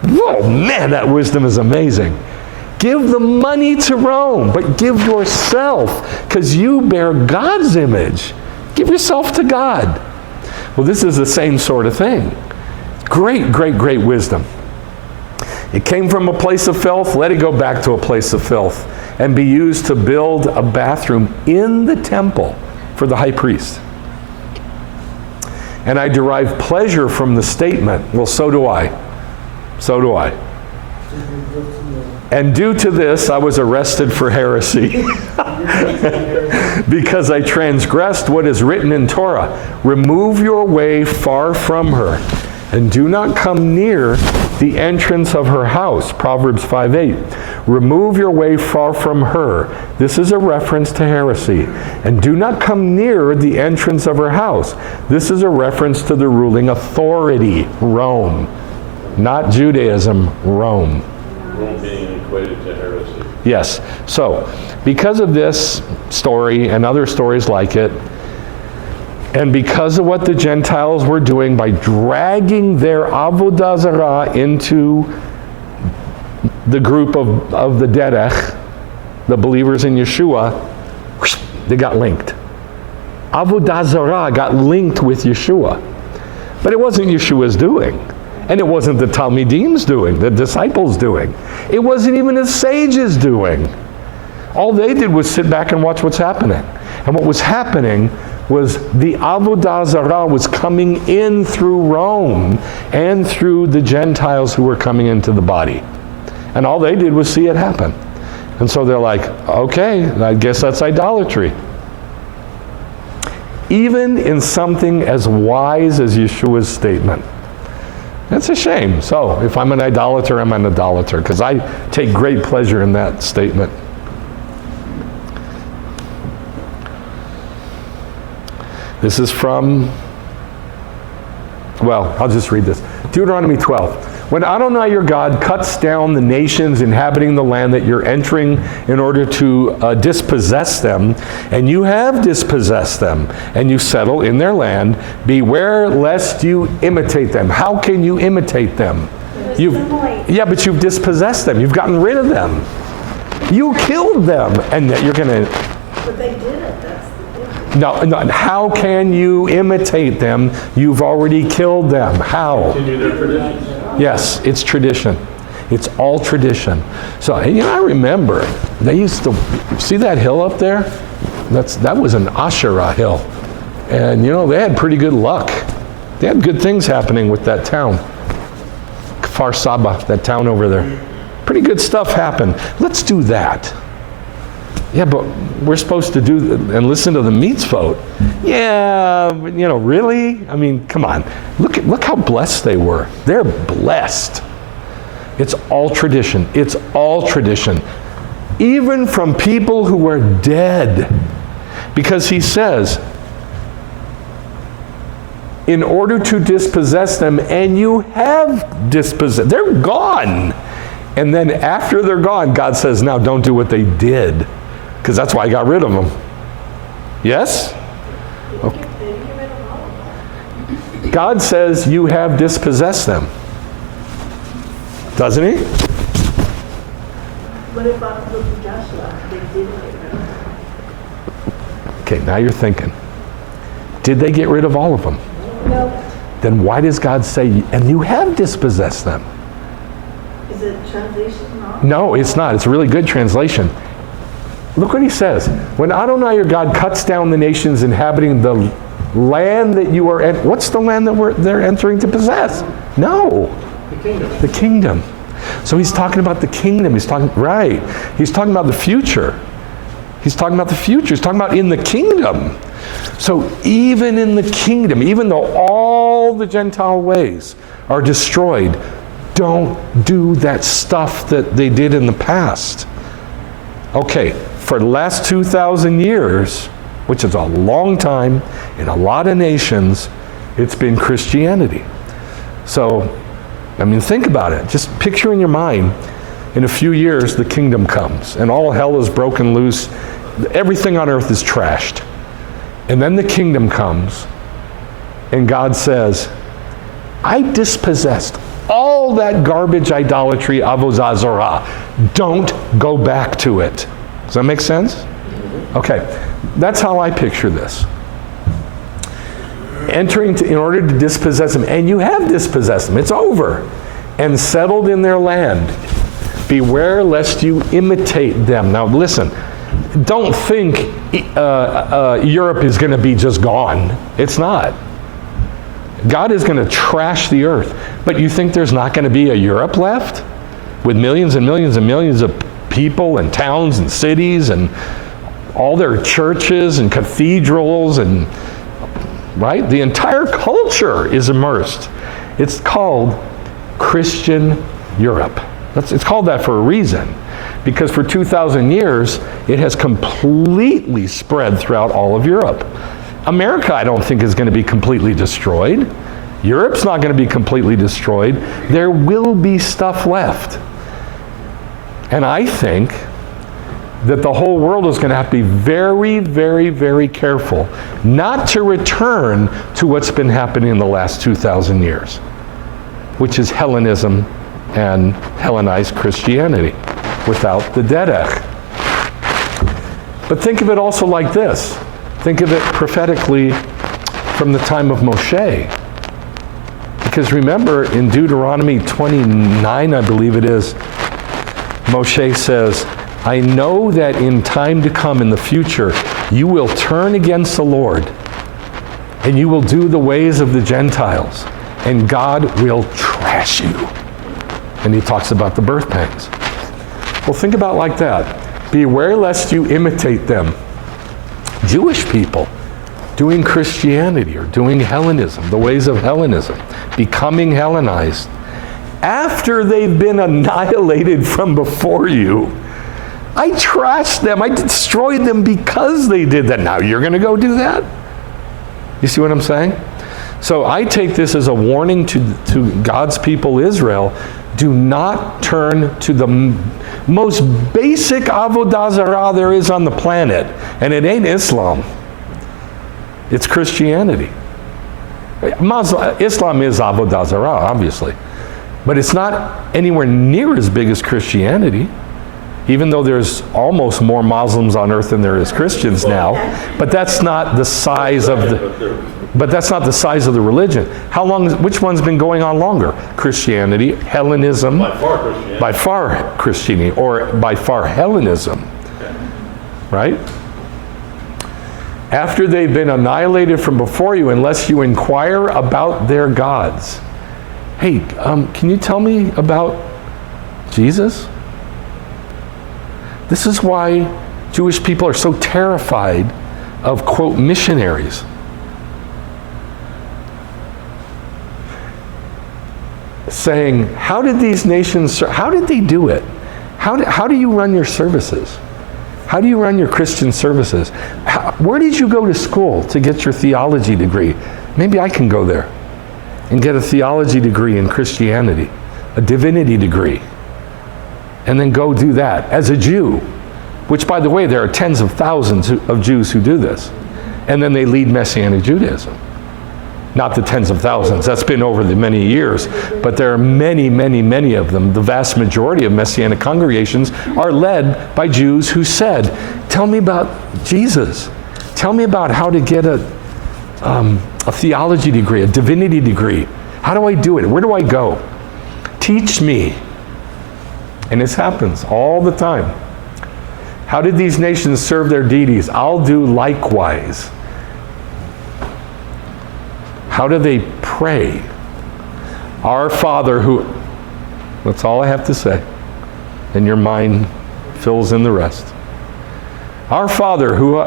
Whoa, man, that wisdom is amazing. Give the money to Rome, but give yourself, because you bear God's image. Give yourself to God. Well, this is the same sort of thing. Great, great, great wisdom. It came from a place of filth, let it go back to a place of filth and be used to build a bathroom in the temple for the high priest. And I derive pleasure from the statement. Well, so do I. So do I. And due to this, I was arrested for heresy because I transgressed what is written in Torah. Remove your way far from her, and do not come near the entrance of her house. Proverbs 5:8. Remove your way far from her. This is a reference to heresy. And do not come near the entrance of her house. This is a reference to the ruling authority, Rome. Not Judaism, Rome. Rome being equated to heresy. Yes. So, because of this story and other stories like it, and because of what the Gentiles were doing by dragging their avodah zarah into the group of the derech, the believers in Yeshua, they got linked. Avodah zarah got linked with Yeshua. But it wasn't Yeshua's doing. And it wasn't the Talmidim's doing, the disciples doing. It wasn't even the sages doing. All they did was sit back and watch what's happening. And what was happening was the Avodah Zarah was coming in through Rome and through the Gentiles who were coming into the body. And all they did was see it happen. And so they're like, okay, I guess that's idolatry. Even in something as wise as Yeshua's statement. That's a shame. So if I'm an idolater, I'm an idolater, because I take great pleasure in that statement. This is from, well, I'll just read this. Deuteronomy 12. When Adonai your God cuts down the nations inhabiting the land that you're entering in order to dispossess them, and you have dispossessed them, and you settle in their land, beware lest you imitate them. How can you imitate them? Yeah, but you've dispossessed them. You've gotten rid of them. You killed them, and you're going to... But they did it, that's the thing. No, how can you imitate them? You've already killed them. How? Continue their traditions. Yes, it's tradition. It's all tradition. So, I remember they used to, see that hill up there? That was an Asherah hill. And, they had pretty good luck. They had good things happening with that town. Kfar Saba, that town over there. Pretty good stuff happened. Let's do that. Yeah, but we're supposed to do and listen to the mitzvot. Yeah, but, really? I mean, come on. Look how blessed they were. They're blessed. It's all tradition. It's all tradition. Even from people who are dead. Because he says, in order to dispossess them, and you have dispossessed, they're gone. And then after they're gone, God says, now don't do what they did. Because that's why I got rid of them. Yes? Okay. God says you have dispossessed them. Doesn't he? What about the book of Joshua? They didn't get rid of them. Okay, now you're thinking. Did they get rid of all of them? No. Then why does God say, and you have dispossessed them? Is it translation wrong? No, it's not. It's a really good translation. Look what he says. When Adonai your God cuts down the nations inhabiting the land that you are in, what's the land that they're entering to possess? No. The kingdom. The kingdom. So he's talking about the kingdom. He's talking about the future. He's talking about the future. He's talking about in the kingdom. So even in the kingdom, even though all the Gentile ways are destroyed, don't do that stuff that they did in the past. Okay, for the last 2,000 years, which is a long time in a lot of nations, it's been Christianity. So, think about it. Just picture in your mind, in a few years, the kingdom comes, and all hell is broken loose. Everything on earth is trashed. And then the kingdom comes, and God says, I dispossessed all that garbage idolatry, avodah zarah. Don't go back to it. Does that make sense? Okay, that's how I picture this. Entering in order to dispossess them, and you have dispossessed them, it's over, and settled in their land. Beware lest you imitate them. Now listen, don't think Europe is going to be just gone. It's not. God is going to trash the earth. But you think there's not going to be a Europe left? With millions and millions and millions of people and towns and cities and all their churches and cathedrals and, right? The entire culture is immersed. It's called Christian Europe. It's called that for a reason, because for 2,000 years, it has completely spread throughout all of Europe. America, I don't think, is going to be completely destroyed. Europe's not going to be completely destroyed. There will be stuff left. And I think that the whole world is going to have to be very, very, very careful not to return to what's been happening in the last 2,000 years, which is Hellenism and Hellenized Christianity without the derech. But think of it also like this. Think of it prophetically from the time of Moshe. Because remember, in Deuteronomy 29, I believe it is, Moshe says, I know that in time to come in the future, you will turn against the Lord, and you will do the ways of the Gentiles, and God will trash you. And he talks about the birth pangs. Well, think about it like that. Beware lest you imitate them. Jewish people doing Christianity or doing Hellenism, the ways of Hellenism, becoming Hellenized, after they've been annihilated from before you. I trashed them. I destroyed them because they did that. Now you're going to go do that? You see what I'm saying? So I take this as a warning to God's people, Israel. Do not turn to the most basic avodah zarah there is on the planet. And it ain't Islam. It's Christianity. Islam is avodah zarah, obviously. But it's not anywhere near as big as Christianity, even though there's almost more Muslims on earth than there is Christians now. But that's not the size of the religion. How long? Which one's been going on longer? Christianity, Hellenism. By far Christianity, or by far Hellenism. Right? After they've been annihilated from before you, unless you inquire about their gods. Hey, can you tell me about Jesus? This is why Jewish people are so terrified of, quote, missionaries. Saying, how did these nations, how did they do it? How do you run your services? How do you run your Christian services? Where did you go to school to get your theology degree? Maybe I can go there and get a theology degree in Christianity, a divinity degree, and then go do that as a Jew, which, by the way, there are tens of thousands of Jews who do this. And then they lead Messianic Judaism. Not the tens of thousands, that's been over the many years, but there are many, many, many of them. The vast majority of Messianic congregations are led by Jews who said, tell me about Jesus. Tell me about how to get a theology degree, a divinity degree. How do I do it? Where do I go? Teach me. And this happens all the time. How did these nations serve their deities? I'll do likewise. How do they pray? Our Father who, that's all I have to say. And your mind fills in the rest. Our Father who,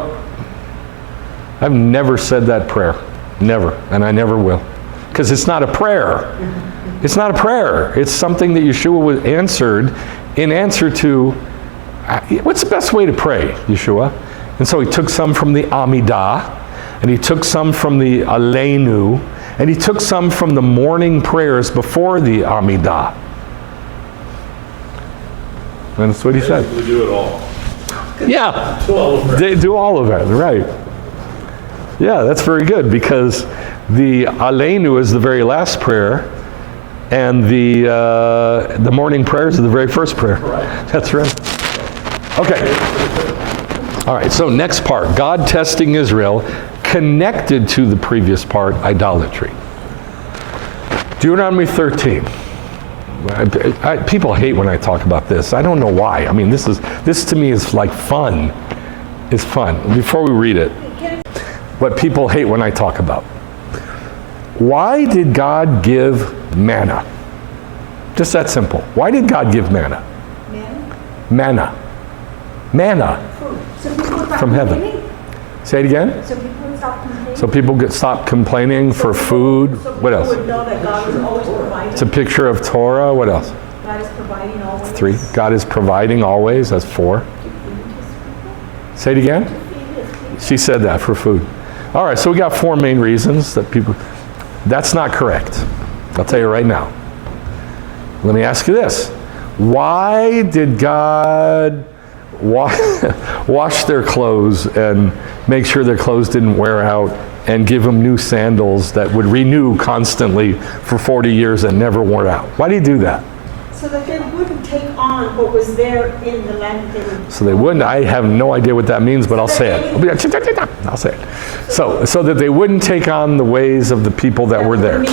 I've never said that prayer. Never. And I never will. Because it's not a prayer. It's not a prayer. It's something that Yeshua was answered in answer to, what's the best way to pray, Yeshua? And so he took some from the Amidah, and he took some from the Aleinu, and he took some from the morning prayers before the Amidah. And that's what he said. We do it all. Yeah, Do all of it. they do all of it, right. Yeah, that's very good, because the Aleinu is the very last prayer, and the morning prayers are the very first prayer. Right. That's right. Okay. All right, so next part, God testing Israel, connected to the previous part, idolatry. Deuteronomy 13. People hate when I talk about this. I don't know why. I mean, this to me is like fun. It's fun. Before we read it, what people hate when I talk about. Why did God give manna? Just that simple. Why did God give manna? Manna. Manna Food. So people thought from heaven. eating? Say it again. So people would stop complaining. So people stop complaining for food. So What else? people would know that God is always providing. It's a picture of Torah. What else? God is providing always. 3. God is providing always. That's 4. Say it again. She said that for food. All right, so we got 4 main reasons that people... That's not correct. I'll tell you right now. Let me ask you this. Why did God wash their clothes and make sure their clothes didn't wear out and give them new sandals that would renew constantly for 40 years and never wore out? Why did he do that? So that they wouldn't take on what was there in the land that they were. So they wouldn't. I have no idea what that means, but I'll say it. I'll say it. So that they wouldn't take on the ways of the people that were there.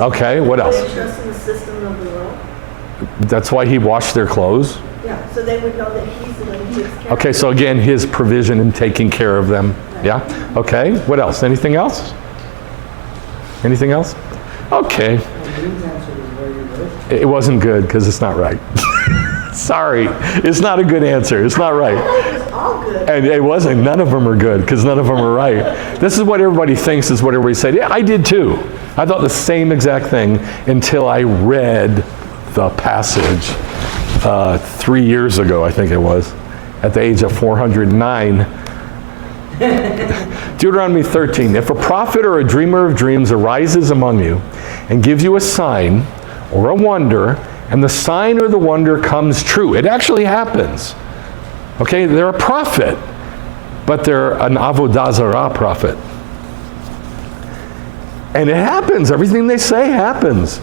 Okay, what else? Trust in the system of the world. That's why he washed their clothes. Yeah, so they would know that he's the one who takes care Okay, so again, his provision in taking care of them. Yeah? Okay, what else? Anything else? Anything else? Okay. Dean's answer was very good. It wasn't good because it's not right. Sorry, it's not a good answer. It's not right. It was all good. And it wasn't. None of them are good because none of them are right. This is what everybody thinks is what everybody said. Yeah, I did too. I thought the same exact thing until I read the passage 3 years ago, I think it was, at the age of 409. Deuteronomy 13. If a prophet or a dreamer of dreams arises among you and gives you a sign or a wonder, and the sign or the wonder comes true. It actually happens. Okay, they're a prophet, but they're an avodah zarah prophet. And it happens. Everything they say happens.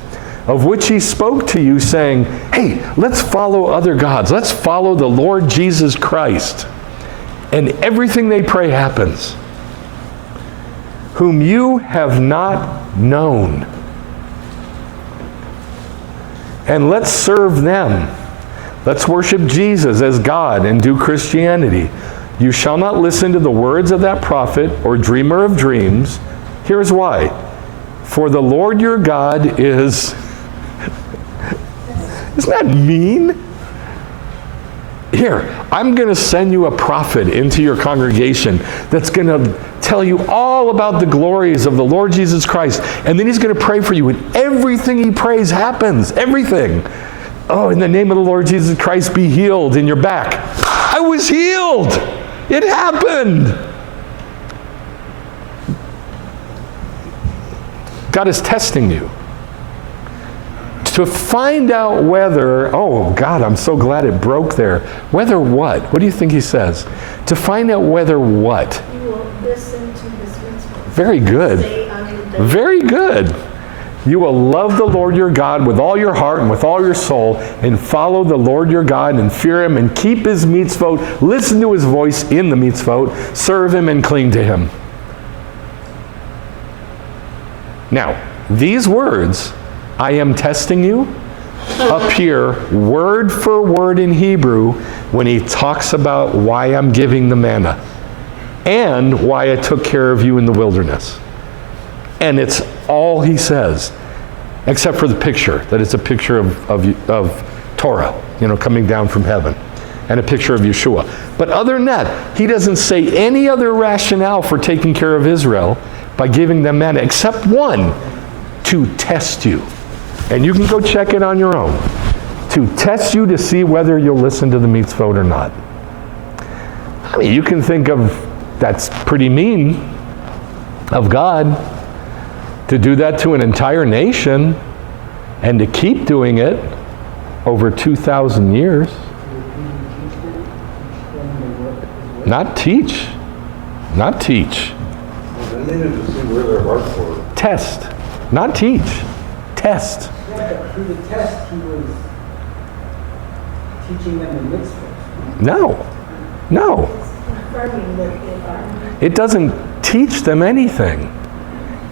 Of which he spoke to you, saying, hey, let's follow other gods. Let's follow the Lord Jesus Christ. And everything they pray happens. Whom you have not known. And let's serve them. Let's worship Jesus as God and do Christianity. You shall not listen to the words of that prophet or dreamer of dreams. Here's why. For the Lord your God is... Isn't that mean? Here, I'm going to send you a prophet into your congregation that's going to tell you all about the glories of the Lord Jesus Christ. And then he's going to pray for you. And everything he prays happens. Everything. Oh, in the name of the Lord Jesus Christ, be healed in your back. I was healed. It happened. God is testing you to find out whether, oh God, I'm so glad it broke there. Whether what? What do you think he says? To find out whether what? You will listen to his mitzvot. Very good. Very good. You will love the Lord your God with all your heart and with all your soul, and follow the Lord your God and fear him and keep his mitzvot, listen to his voice in the mitzvot, serve him and cling to him. Now, these words, I am testing you, appear word for word in Hebrew when he talks about why I'm giving the manna and why I took care of you in the wilderness. And it's all he says, except for the picture, that it's a picture of Torah, coming down from heaven, and a picture of Yeshua. But other than that, he doesn't say any other rationale for taking care of Israel by giving them manna, except one, to test you. And you can go check it on your own. To test you to see whether you'll listen to the mitzvot or not. I mean, you can think of, that's pretty mean of God to do that to an entire nation and to keep doing it over 2,000 years. Not teach. Not teach. They needed to see where their hearts were. Test. Not teach. Test. Yeah, but through the test, he was teaching them the mitzvahs. No. No. Confirming that they are. It doesn't teach them anything.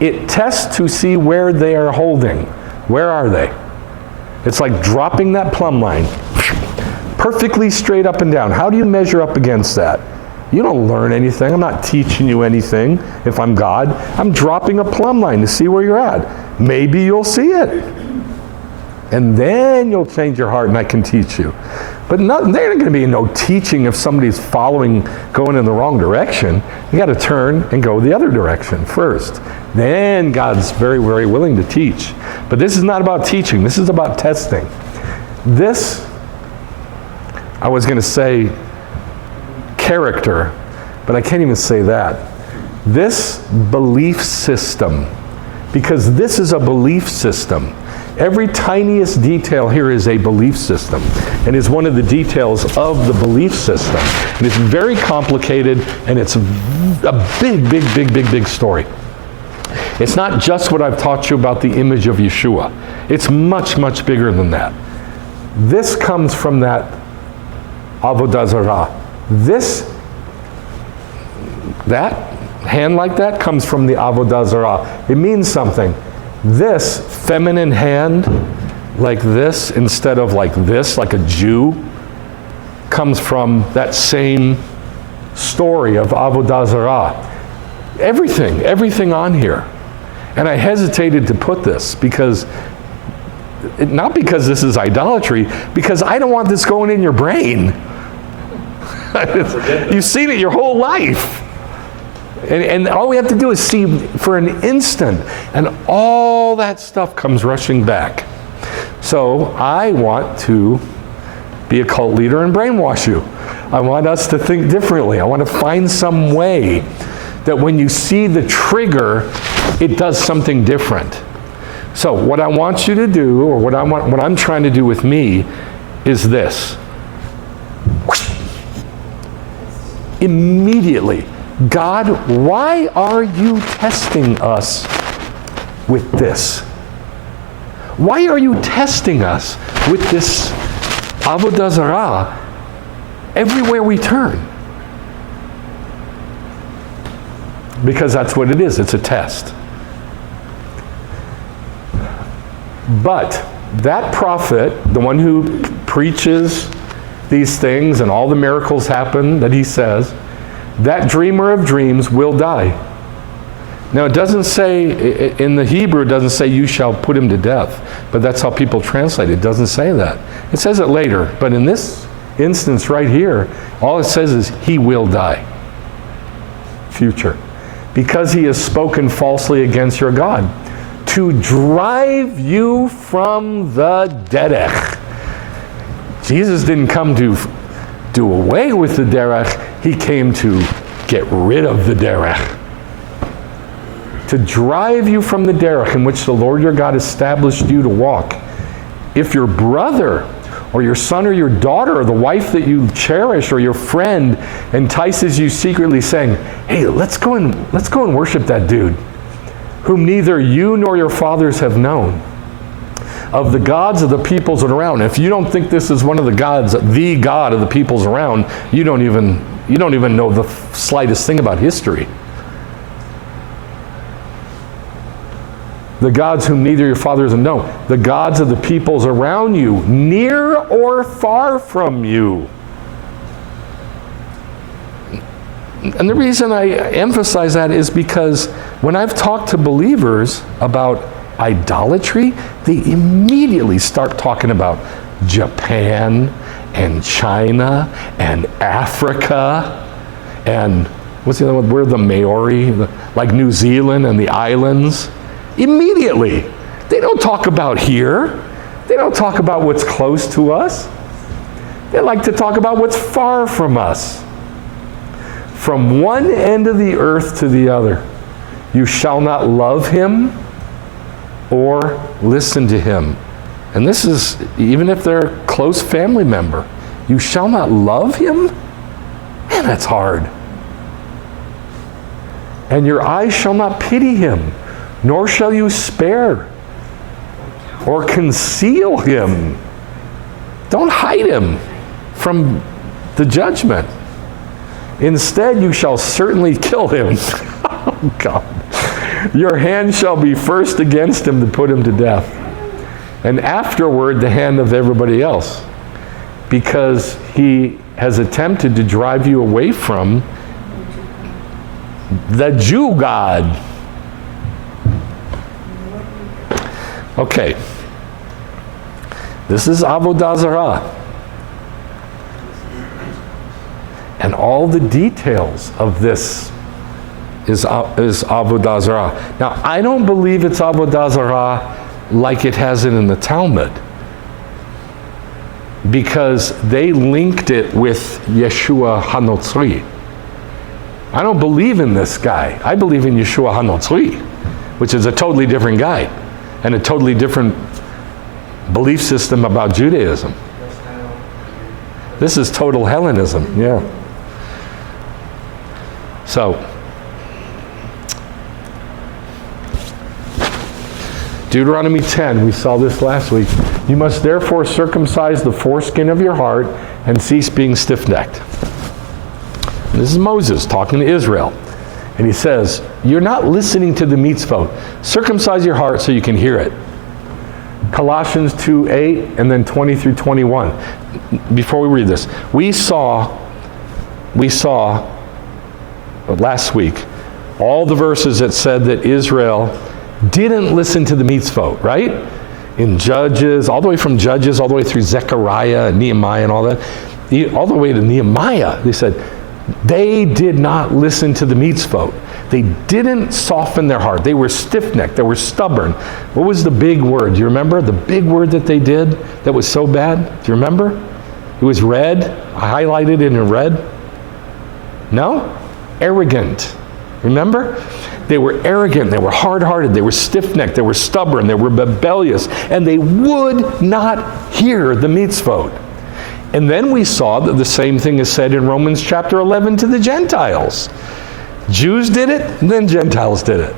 It tests to see where they are holding. Where are they? It's like dropping that plumb line. Perfectly straight up and down. How do you measure up against that? You don't learn anything. I'm not teaching you anything if I'm God. I'm dropping a plumb line to see where you're at. Maybe you'll see it. And then you'll change your heart and I can teach you. But there's going to be no teaching if somebody's going in the wrong direction. You got to turn and go the other direction first. Then God's very, very willing to teach. But this is not about teaching. This is about testing. This, I was going to say character, but I can't even say that. This belief system, because this is a belief system. Every tiniest detail here is a belief system and is one of the details of the belief system. And it's very complicated, and it's a big story. It's not just what I've taught you about the image of Yeshua. It's much, much bigger than that. This comes from that Avodah Zarah. That hand like that comes from the Avodah Zarah. It means something. This feminine hand, like this, instead of like this, like a Jew, comes from that same story of Avodah Zarah. Everything on here. And I hesitated to put this because, not because this is idolatry, because I don't want this going in your brain. You've seen it your whole life. And all we have to do is see for an instant, and all that stuff comes rushing back. So I want to be a cult leader and brainwash you. I want us to think differently. I want to find some way that when you see the trigger, it does something different. So what I want you to do, or what I'm trying to do with me, is this. Immediately. God, why are you testing us with this? Why are you testing us with this Avodah Zarah everywhere we turn? Because that's what it is. It's a test. But that prophet, the one who preaches these things and all the miracles happen that he says, that dreamer of dreams will die. Now it doesn't say, in the Hebrew it doesn't say you shall put him to death, but that's how people translate it. It doesn't say that. It says it later, but in this instance right here, all it says is he will die. Future. Because he has spoken falsely against your God, to drive you from the derech. Jesus didn't come to do away with the derech, he came to get rid of the derech. To drive you from the derech in which the Lord your God established you to walk. If your brother or your son or your daughter or the wife that you cherish or your friend entices you secretly saying, hey, let's go and worship that dude whom neither you nor your fathers have known, of the gods of the peoples around. If you don't think this is one of the gods, the God of the peoples around, you don't even know the slightest thing about history. The gods whom neither your fathers have known, the gods of the peoples around you, near or far from you. And the reason I emphasize that is because when I've talked to believers about idolatry, they immediately start talking about Japan and China and Africa and what's the other one? Where the Maori, like New Zealand and the islands. Immediately. They don't talk about here. They don't talk about what's close to us. They like to talk about what's far from us. From one end of the earth to the other. You shall not love him or listen to him. And this is, even if they're a close family member, you shall not love him? Man, that's hard. And your eyes shall not pity him, nor shall you spare or conceal him. Don't hide him from the judgment. Instead, you shall certainly kill him. Oh, God. Your hand shall be first against him to put him to death, and afterward the hand of everybody else, because he has attempted to drive you away from the Jew God. Okay. This is Avodah Zarah. And all the details of this is Avodah Zarah. Now, I don't believe it's Avodah Zarah like it has it in the Talmud, because they linked it with Yeshua HaNotzri. I don't believe in this guy. I believe in Yeshua HaNotzri, which is a totally different guy and a totally different belief system about Judaism. This is total Hellenism, yeah. So, Deuteronomy 10, we saw this last week. You must therefore circumcise the foreskin of your heart and cease being stiff-necked. This is Moses talking to Israel. And he says, you're not listening to the mitzvot. Circumcise your heart so you can hear it. Colossians 2:8 and then 20 through 21. Before we read this, we saw last week all the verses that said that Israel didn't listen to the mitzvot, right? In Judges, all the way from Judges, all the way through Zechariah and Nehemiah and all that, all the way to Nehemiah, they said they did not listen to the mitzvot. They didn't soften their heart. They were stiff-necked. They were stubborn. What was the big word? Do you remember the big word that they did that was so bad? Do you remember? It was red. I highlighted it in red. No? Arrogant. Remember? They were arrogant. They were hard-hearted. They were stiff-necked. They were stubborn. They were rebellious. And they would not hear the mitzvot. And then we saw that the same thing is said in Romans chapter 11 to the Gentiles. Jews did it, and then Gentiles did it.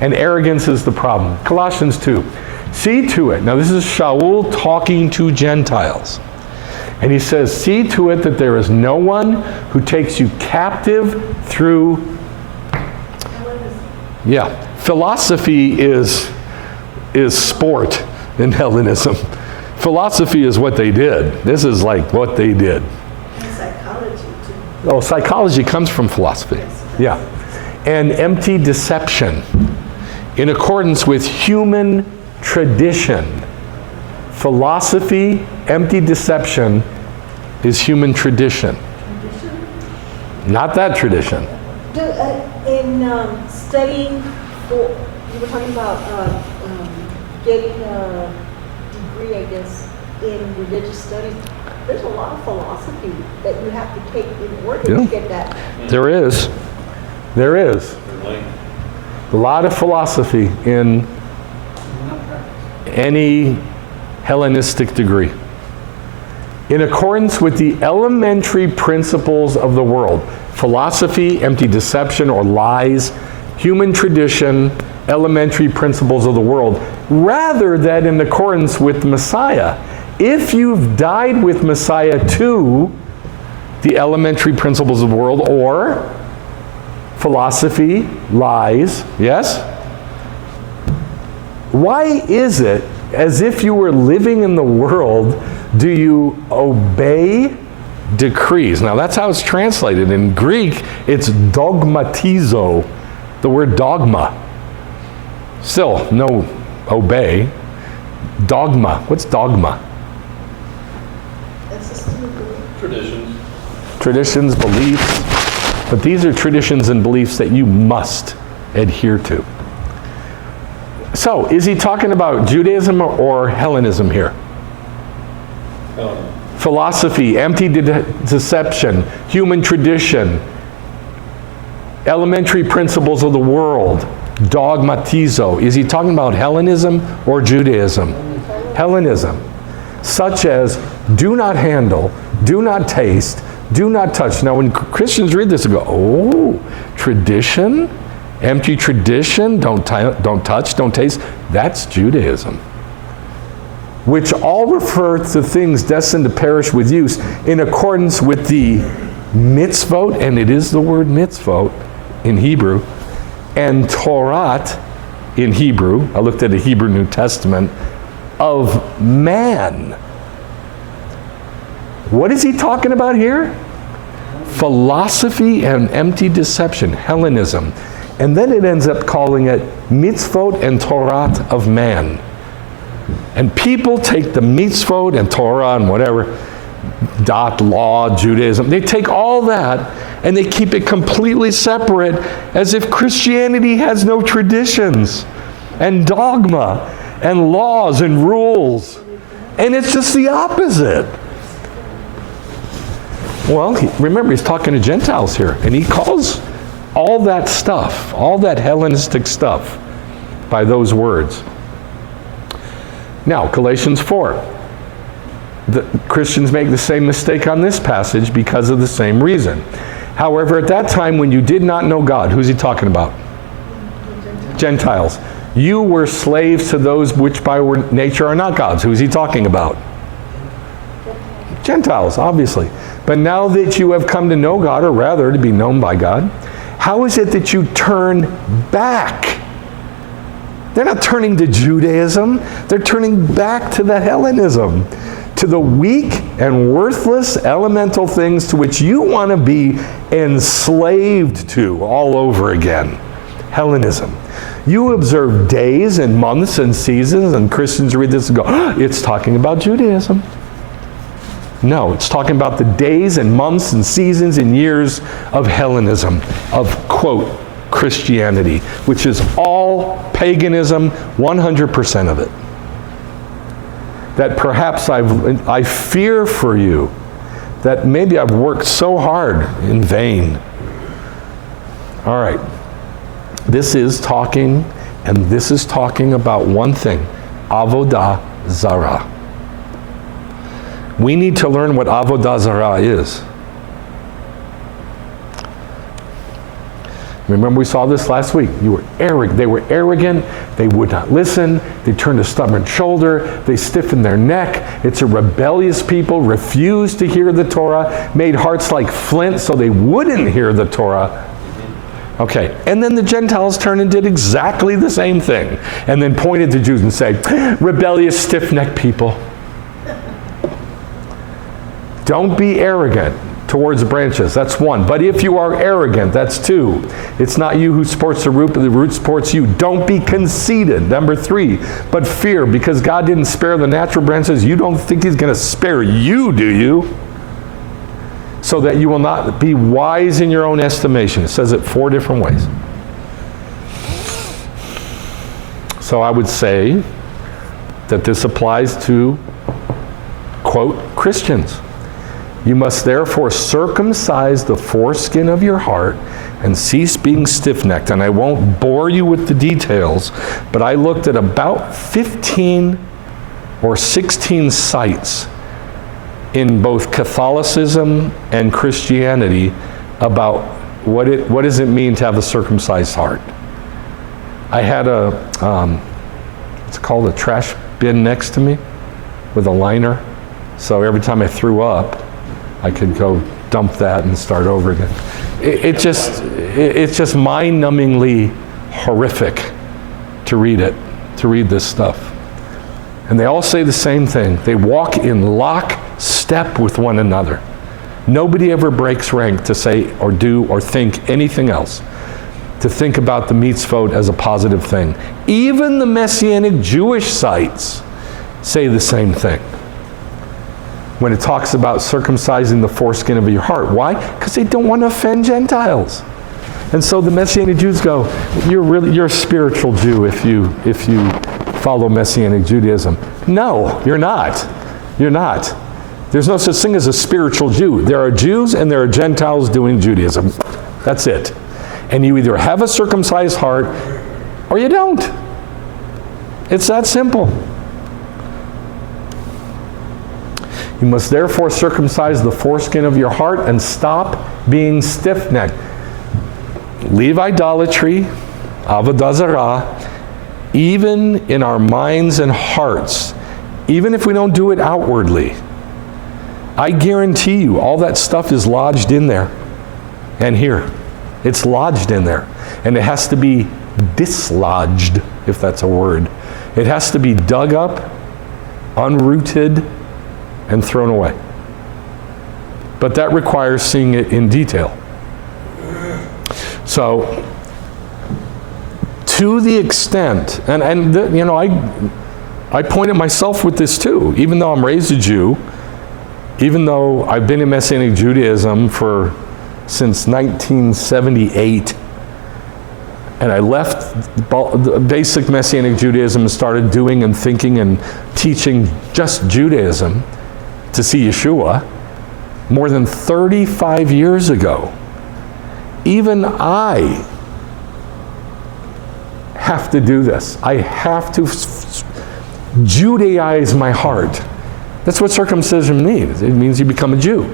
And arrogance is the problem. Colossians 2. See to it. Now this is Shaul talking to Gentiles. And he says, see to it that there is no one who takes you captive through... Yeah. Philosophy is sport in Hellenism. Philosophy is what they did. This is like what they did. And psychology, too. Oh, psychology comes from philosophy. Yes. Yeah. And empty deception in accordance with human tradition. Philosophy, empty deception is human tradition. Tradition? Not that tradition. In studying, for, you were talking about getting a degree, I guess, in religious studies. There's a lot of philosophy that you have to take in order to get that. There is. There is. A lot of philosophy in any Hellenistic degree. In accordance with the elementary principles of the world. Philosophy, empty deception or lies, human tradition, elementary principles of the world, rather than in accordance with Messiah. If you've died with Messiah to the elementary principles of the world, or philosophy, lies, yes? Why is it, as if you were living in the world, do you obey decrees? Now that's how it's translated. In Greek, it's dogmatizo, the word dogma. Still, no obey. Dogma. What's dogma? Traditions. Traditions, beliefs. But these are traditions and beliefs that you must adhere to. So, is he talking about Judaism or Hellenism here? Philosophy, empty deception, human tradition, elementary principles of the world, dogmatizo. Is he talking about Hellenism or Judaism? Hellenism. Such as, do not handle, do not taste, do not touch. Now when Christians read this, they go, oh, tradition? Empty tradition? Don't touch, don't taste. That's Judaism. Which all refer to things destined to perish with use in accordance with the mitzvot, and it is the word mitzvot in Hebrew, and Torah in Hebrew. I looked at the Hebrew New Testament of man. What is he talking about here? Philosophy and empty deception, Hellenism. And then it ends up calling it mitzvot and Torah of man. And people take the mitzvot and Torah and whatever, law, Judaism. They take all that and they keep it completely separate, as if Christianity has no traditions and dogma and laws and rules. And it's just the opposite. Well, remember, he's talking to Gentiles here, and he calls all that stuff, all that Hellenistic stuff, by those words. Now, Galatians 4. The Christians make the same mistake on this passage because of the same reason. However, at that time when you did not know God, who's he talking about? Gentiles. You were slaves to those which by nature are not gods. Who's he talking about? Gentiles, obviously. But now that you have come to know God, or rather to be known by God, how is it that you turn back? They're not turning to Judaism. They're turning back to the Hellenism, to the weak and worthless elemental things to which you want to be enslaved to all over again. Hellenism. You observe days and months and seasons, and Christians read this and go, oh, it's talking about Judaism. No, it's talking about the days and months and seasons and years of Hellenism, of, quote, Christianity, which is all paganism, 100% of it. That perhaps I fear for you that maybe I've worked so hard in vain. All right. This is talking about one thing, avodah zarah. We need to learn what avodah zarah is. Remember, we saw this last week. They were arrogant. They would not listen. They turned a stubborn shoulder. They stiffened their neck. It's a rebellious people, refused to hear the Torah, made hearts like flint so they wouldn't hear the Torah. Okay, and then the Gentiles turned and did exactly the same thing, and then pointed to Jews and say, rebellious, stiff-necked people. Don't be arrogant towards the branches. That's one. But if you are arrogant, that's two. It's not you who supports the root, but the root supports you. Don't be conceited. Number three. But fear, because God didn't spare the natural branches, you don't think he's going to spare you, do you? So that you will not be wise in your own estimation. It says it 4 different ways. So I would say that this applies to, quote, Christians. You must therefore circumcise the foreskin of your heart and cease being stiff-necked. And I won't bore you with the details, but I looked at about 15 or 16 sites in both Catholicism and Christianity about what does it mean to have a circumcised heart. I had it's called a trash bin next to me with a liner. So every time I threw up, I could go dump that and start over again. It's just mind-numbingly horrific to read this stuff. And they all say the same thing. They walk in lockstep with one another. Nobody ever breaks rank to say or do or think anything else, to think about the mitzvot as a positive thing. Even the Messianic Jewish sites say the same thing when it talks about circumcising the foreskin of your heart. Why? Because they don't want to offend Gentiles. And so the Messianic Jews go, you're a spiritual Jew if you follow Messianic Judaism. No, you're not. You're not. There's no such thing as a spiritual Jew. There are Jews and there are Gentiles doing Judaism. That's it. And you either have a circumcised heart or you don't. It's that simple. You must therefore circumcise the foreskin of your heart and stop being stiff-necked. Leave idolatry, avodah zarah, even in our minds and hearts, even if we don't do it outwardly. I guarantee you all that stuff is lodged in there and here. It's lodged in there. And it has to be dislodged, if that's a word. It has to be dug up, unrooted, and thrown away. But that requires seeing it in detail. So, to the extent, I point at myself with this too, even though I'm raised a Jew, even though I've been in Messianic Judaism since 1978, and I left the basic Messianic Judaism and started doing and thinking and teaching just Judaism to see Yeshua more than 35 years ago. Even I have to do this. I have to Judaize my heart. That's what circumcision means. It means you become a Jew.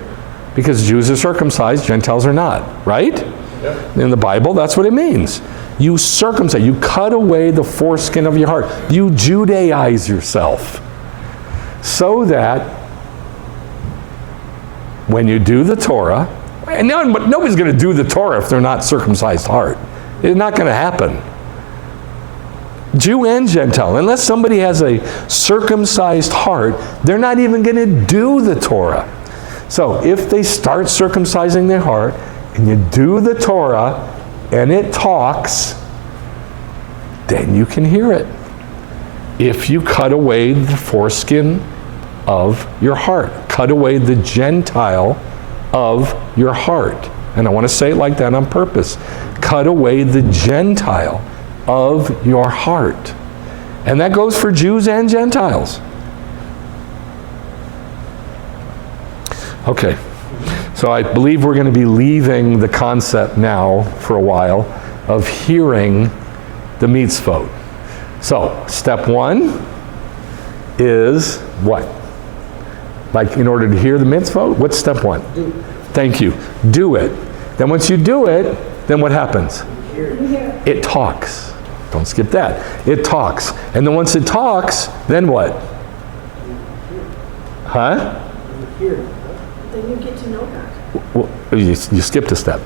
Because Jews are circumcised, Gentiles are not, right? Yep. In the Bible, that's what it means. You circumcise, you cut away the foreskin of your heart. You Judaize yourself. So that when you do the Torah, and nobody's going to do the Torah if they're not circumcised heart. It's not going to happen. Jew and Gentile, unless somebody has a circumcised heart, they're not even going to do the Torah. So if they start circumcising their heart, and you do the Torah, and it talks, then you can hear it. If you cut away the foreskin of your heart, cut away the Gentile of your heart. And I want to say it like that on purpose. Cut away the Gentile of your heart. And that goes for Jews and Gentiles. Okay, so I believe we're going to be leaving the concept now for a while of hearing the mitzvot. So, step one is what? Like, in order to hear the mitzvot, what's step one? Do. Thank you. Do it. Then once you do it, then what happens? Hear it. It talks. Don't skip that. It talks. And then once it talks, then what? Huh? Hear it. Then you get to know God. Well, you skipped a step.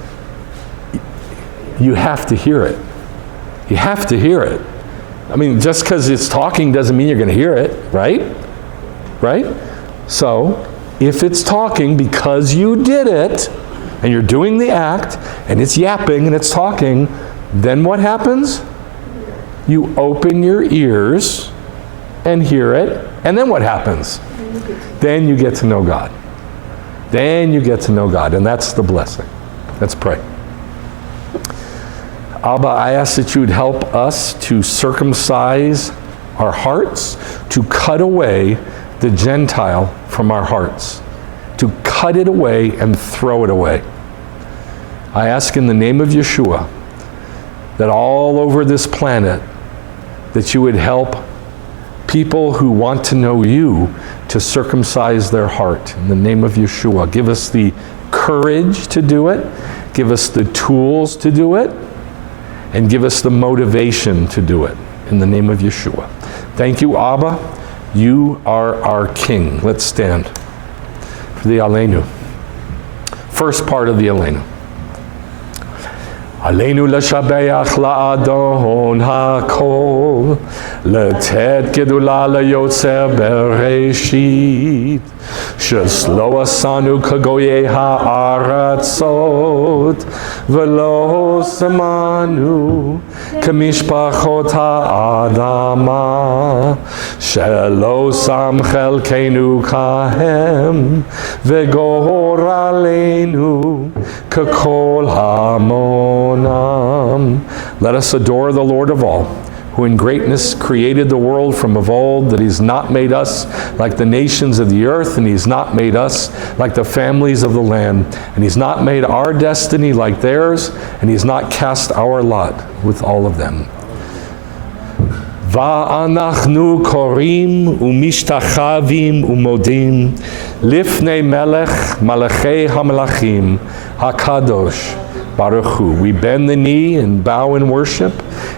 You have to hear it. You have to hear it. I mean, just because it's talking doesn't mean you're going to hear it, right? Right? So, if it's talking because you did it, and you're doing the act, and it's yapping and it's talking, then what happens? You open your ears and hear it, and then what happens? Then you get to know God. Then you get to know God, and that's the blessing. Let's pray. Abba, I ask that you would help us to circumcise our hearts, to cut away the Gentile from our hearts, to cut it away and throw it away. I ask in the name of Yeshua that all over this planet that you would help people who want to know you to circumcise their heart. In the name of Yeshua, give us the courage to do it, give us the tools to do it, and give us the motivation to do it. In the name of Yeshua. Thank you, Abba. You are our King. Let's stand for the Aleinu. First part of the Aleinu. Aleinu l'shabeach la'adon ha'kol, l'tet gedula l'yotzer bereshit, sheslo asanu kagoye ha'aratzot, v'lo semanu k'mishpachot ha'adama, shelo sam chelkeinu kahem, v'gor aleinu k'kol hamon. Let us adore the Lord of all, who in greatness created the world from of old, that he's not made us like the nations of the earth, and he's not made us like the families of the land, and he's not made our destiny like theirs, and he's not cast our lot with all of them. Va'anachnu korim umishtachavim umodim lifnei melech malachei hamelachim hakadosh Baruch Hu. We bend the knee and bow in worship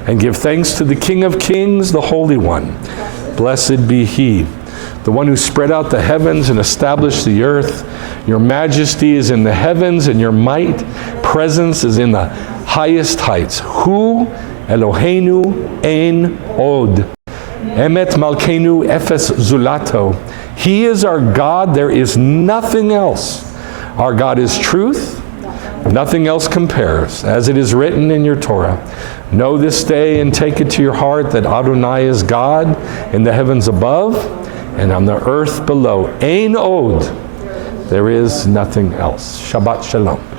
and give thanks to the King of Kings, the Holy One. Blessed be He, the one who spread out the heavens and established the earth. Your majesty is in the heavens, and your might, presence is in the highest heights. Hu Eloheinu ein od. Emet malkeinu efes zulato. He is our God. There is nothing else. Our God is truth. Nothing else compares. As it is written in your Torah, know this day and take it to your heart that Adonai is God in the heavens above and on the earth below. Ein od There is nothing else. Shabbat Shalom.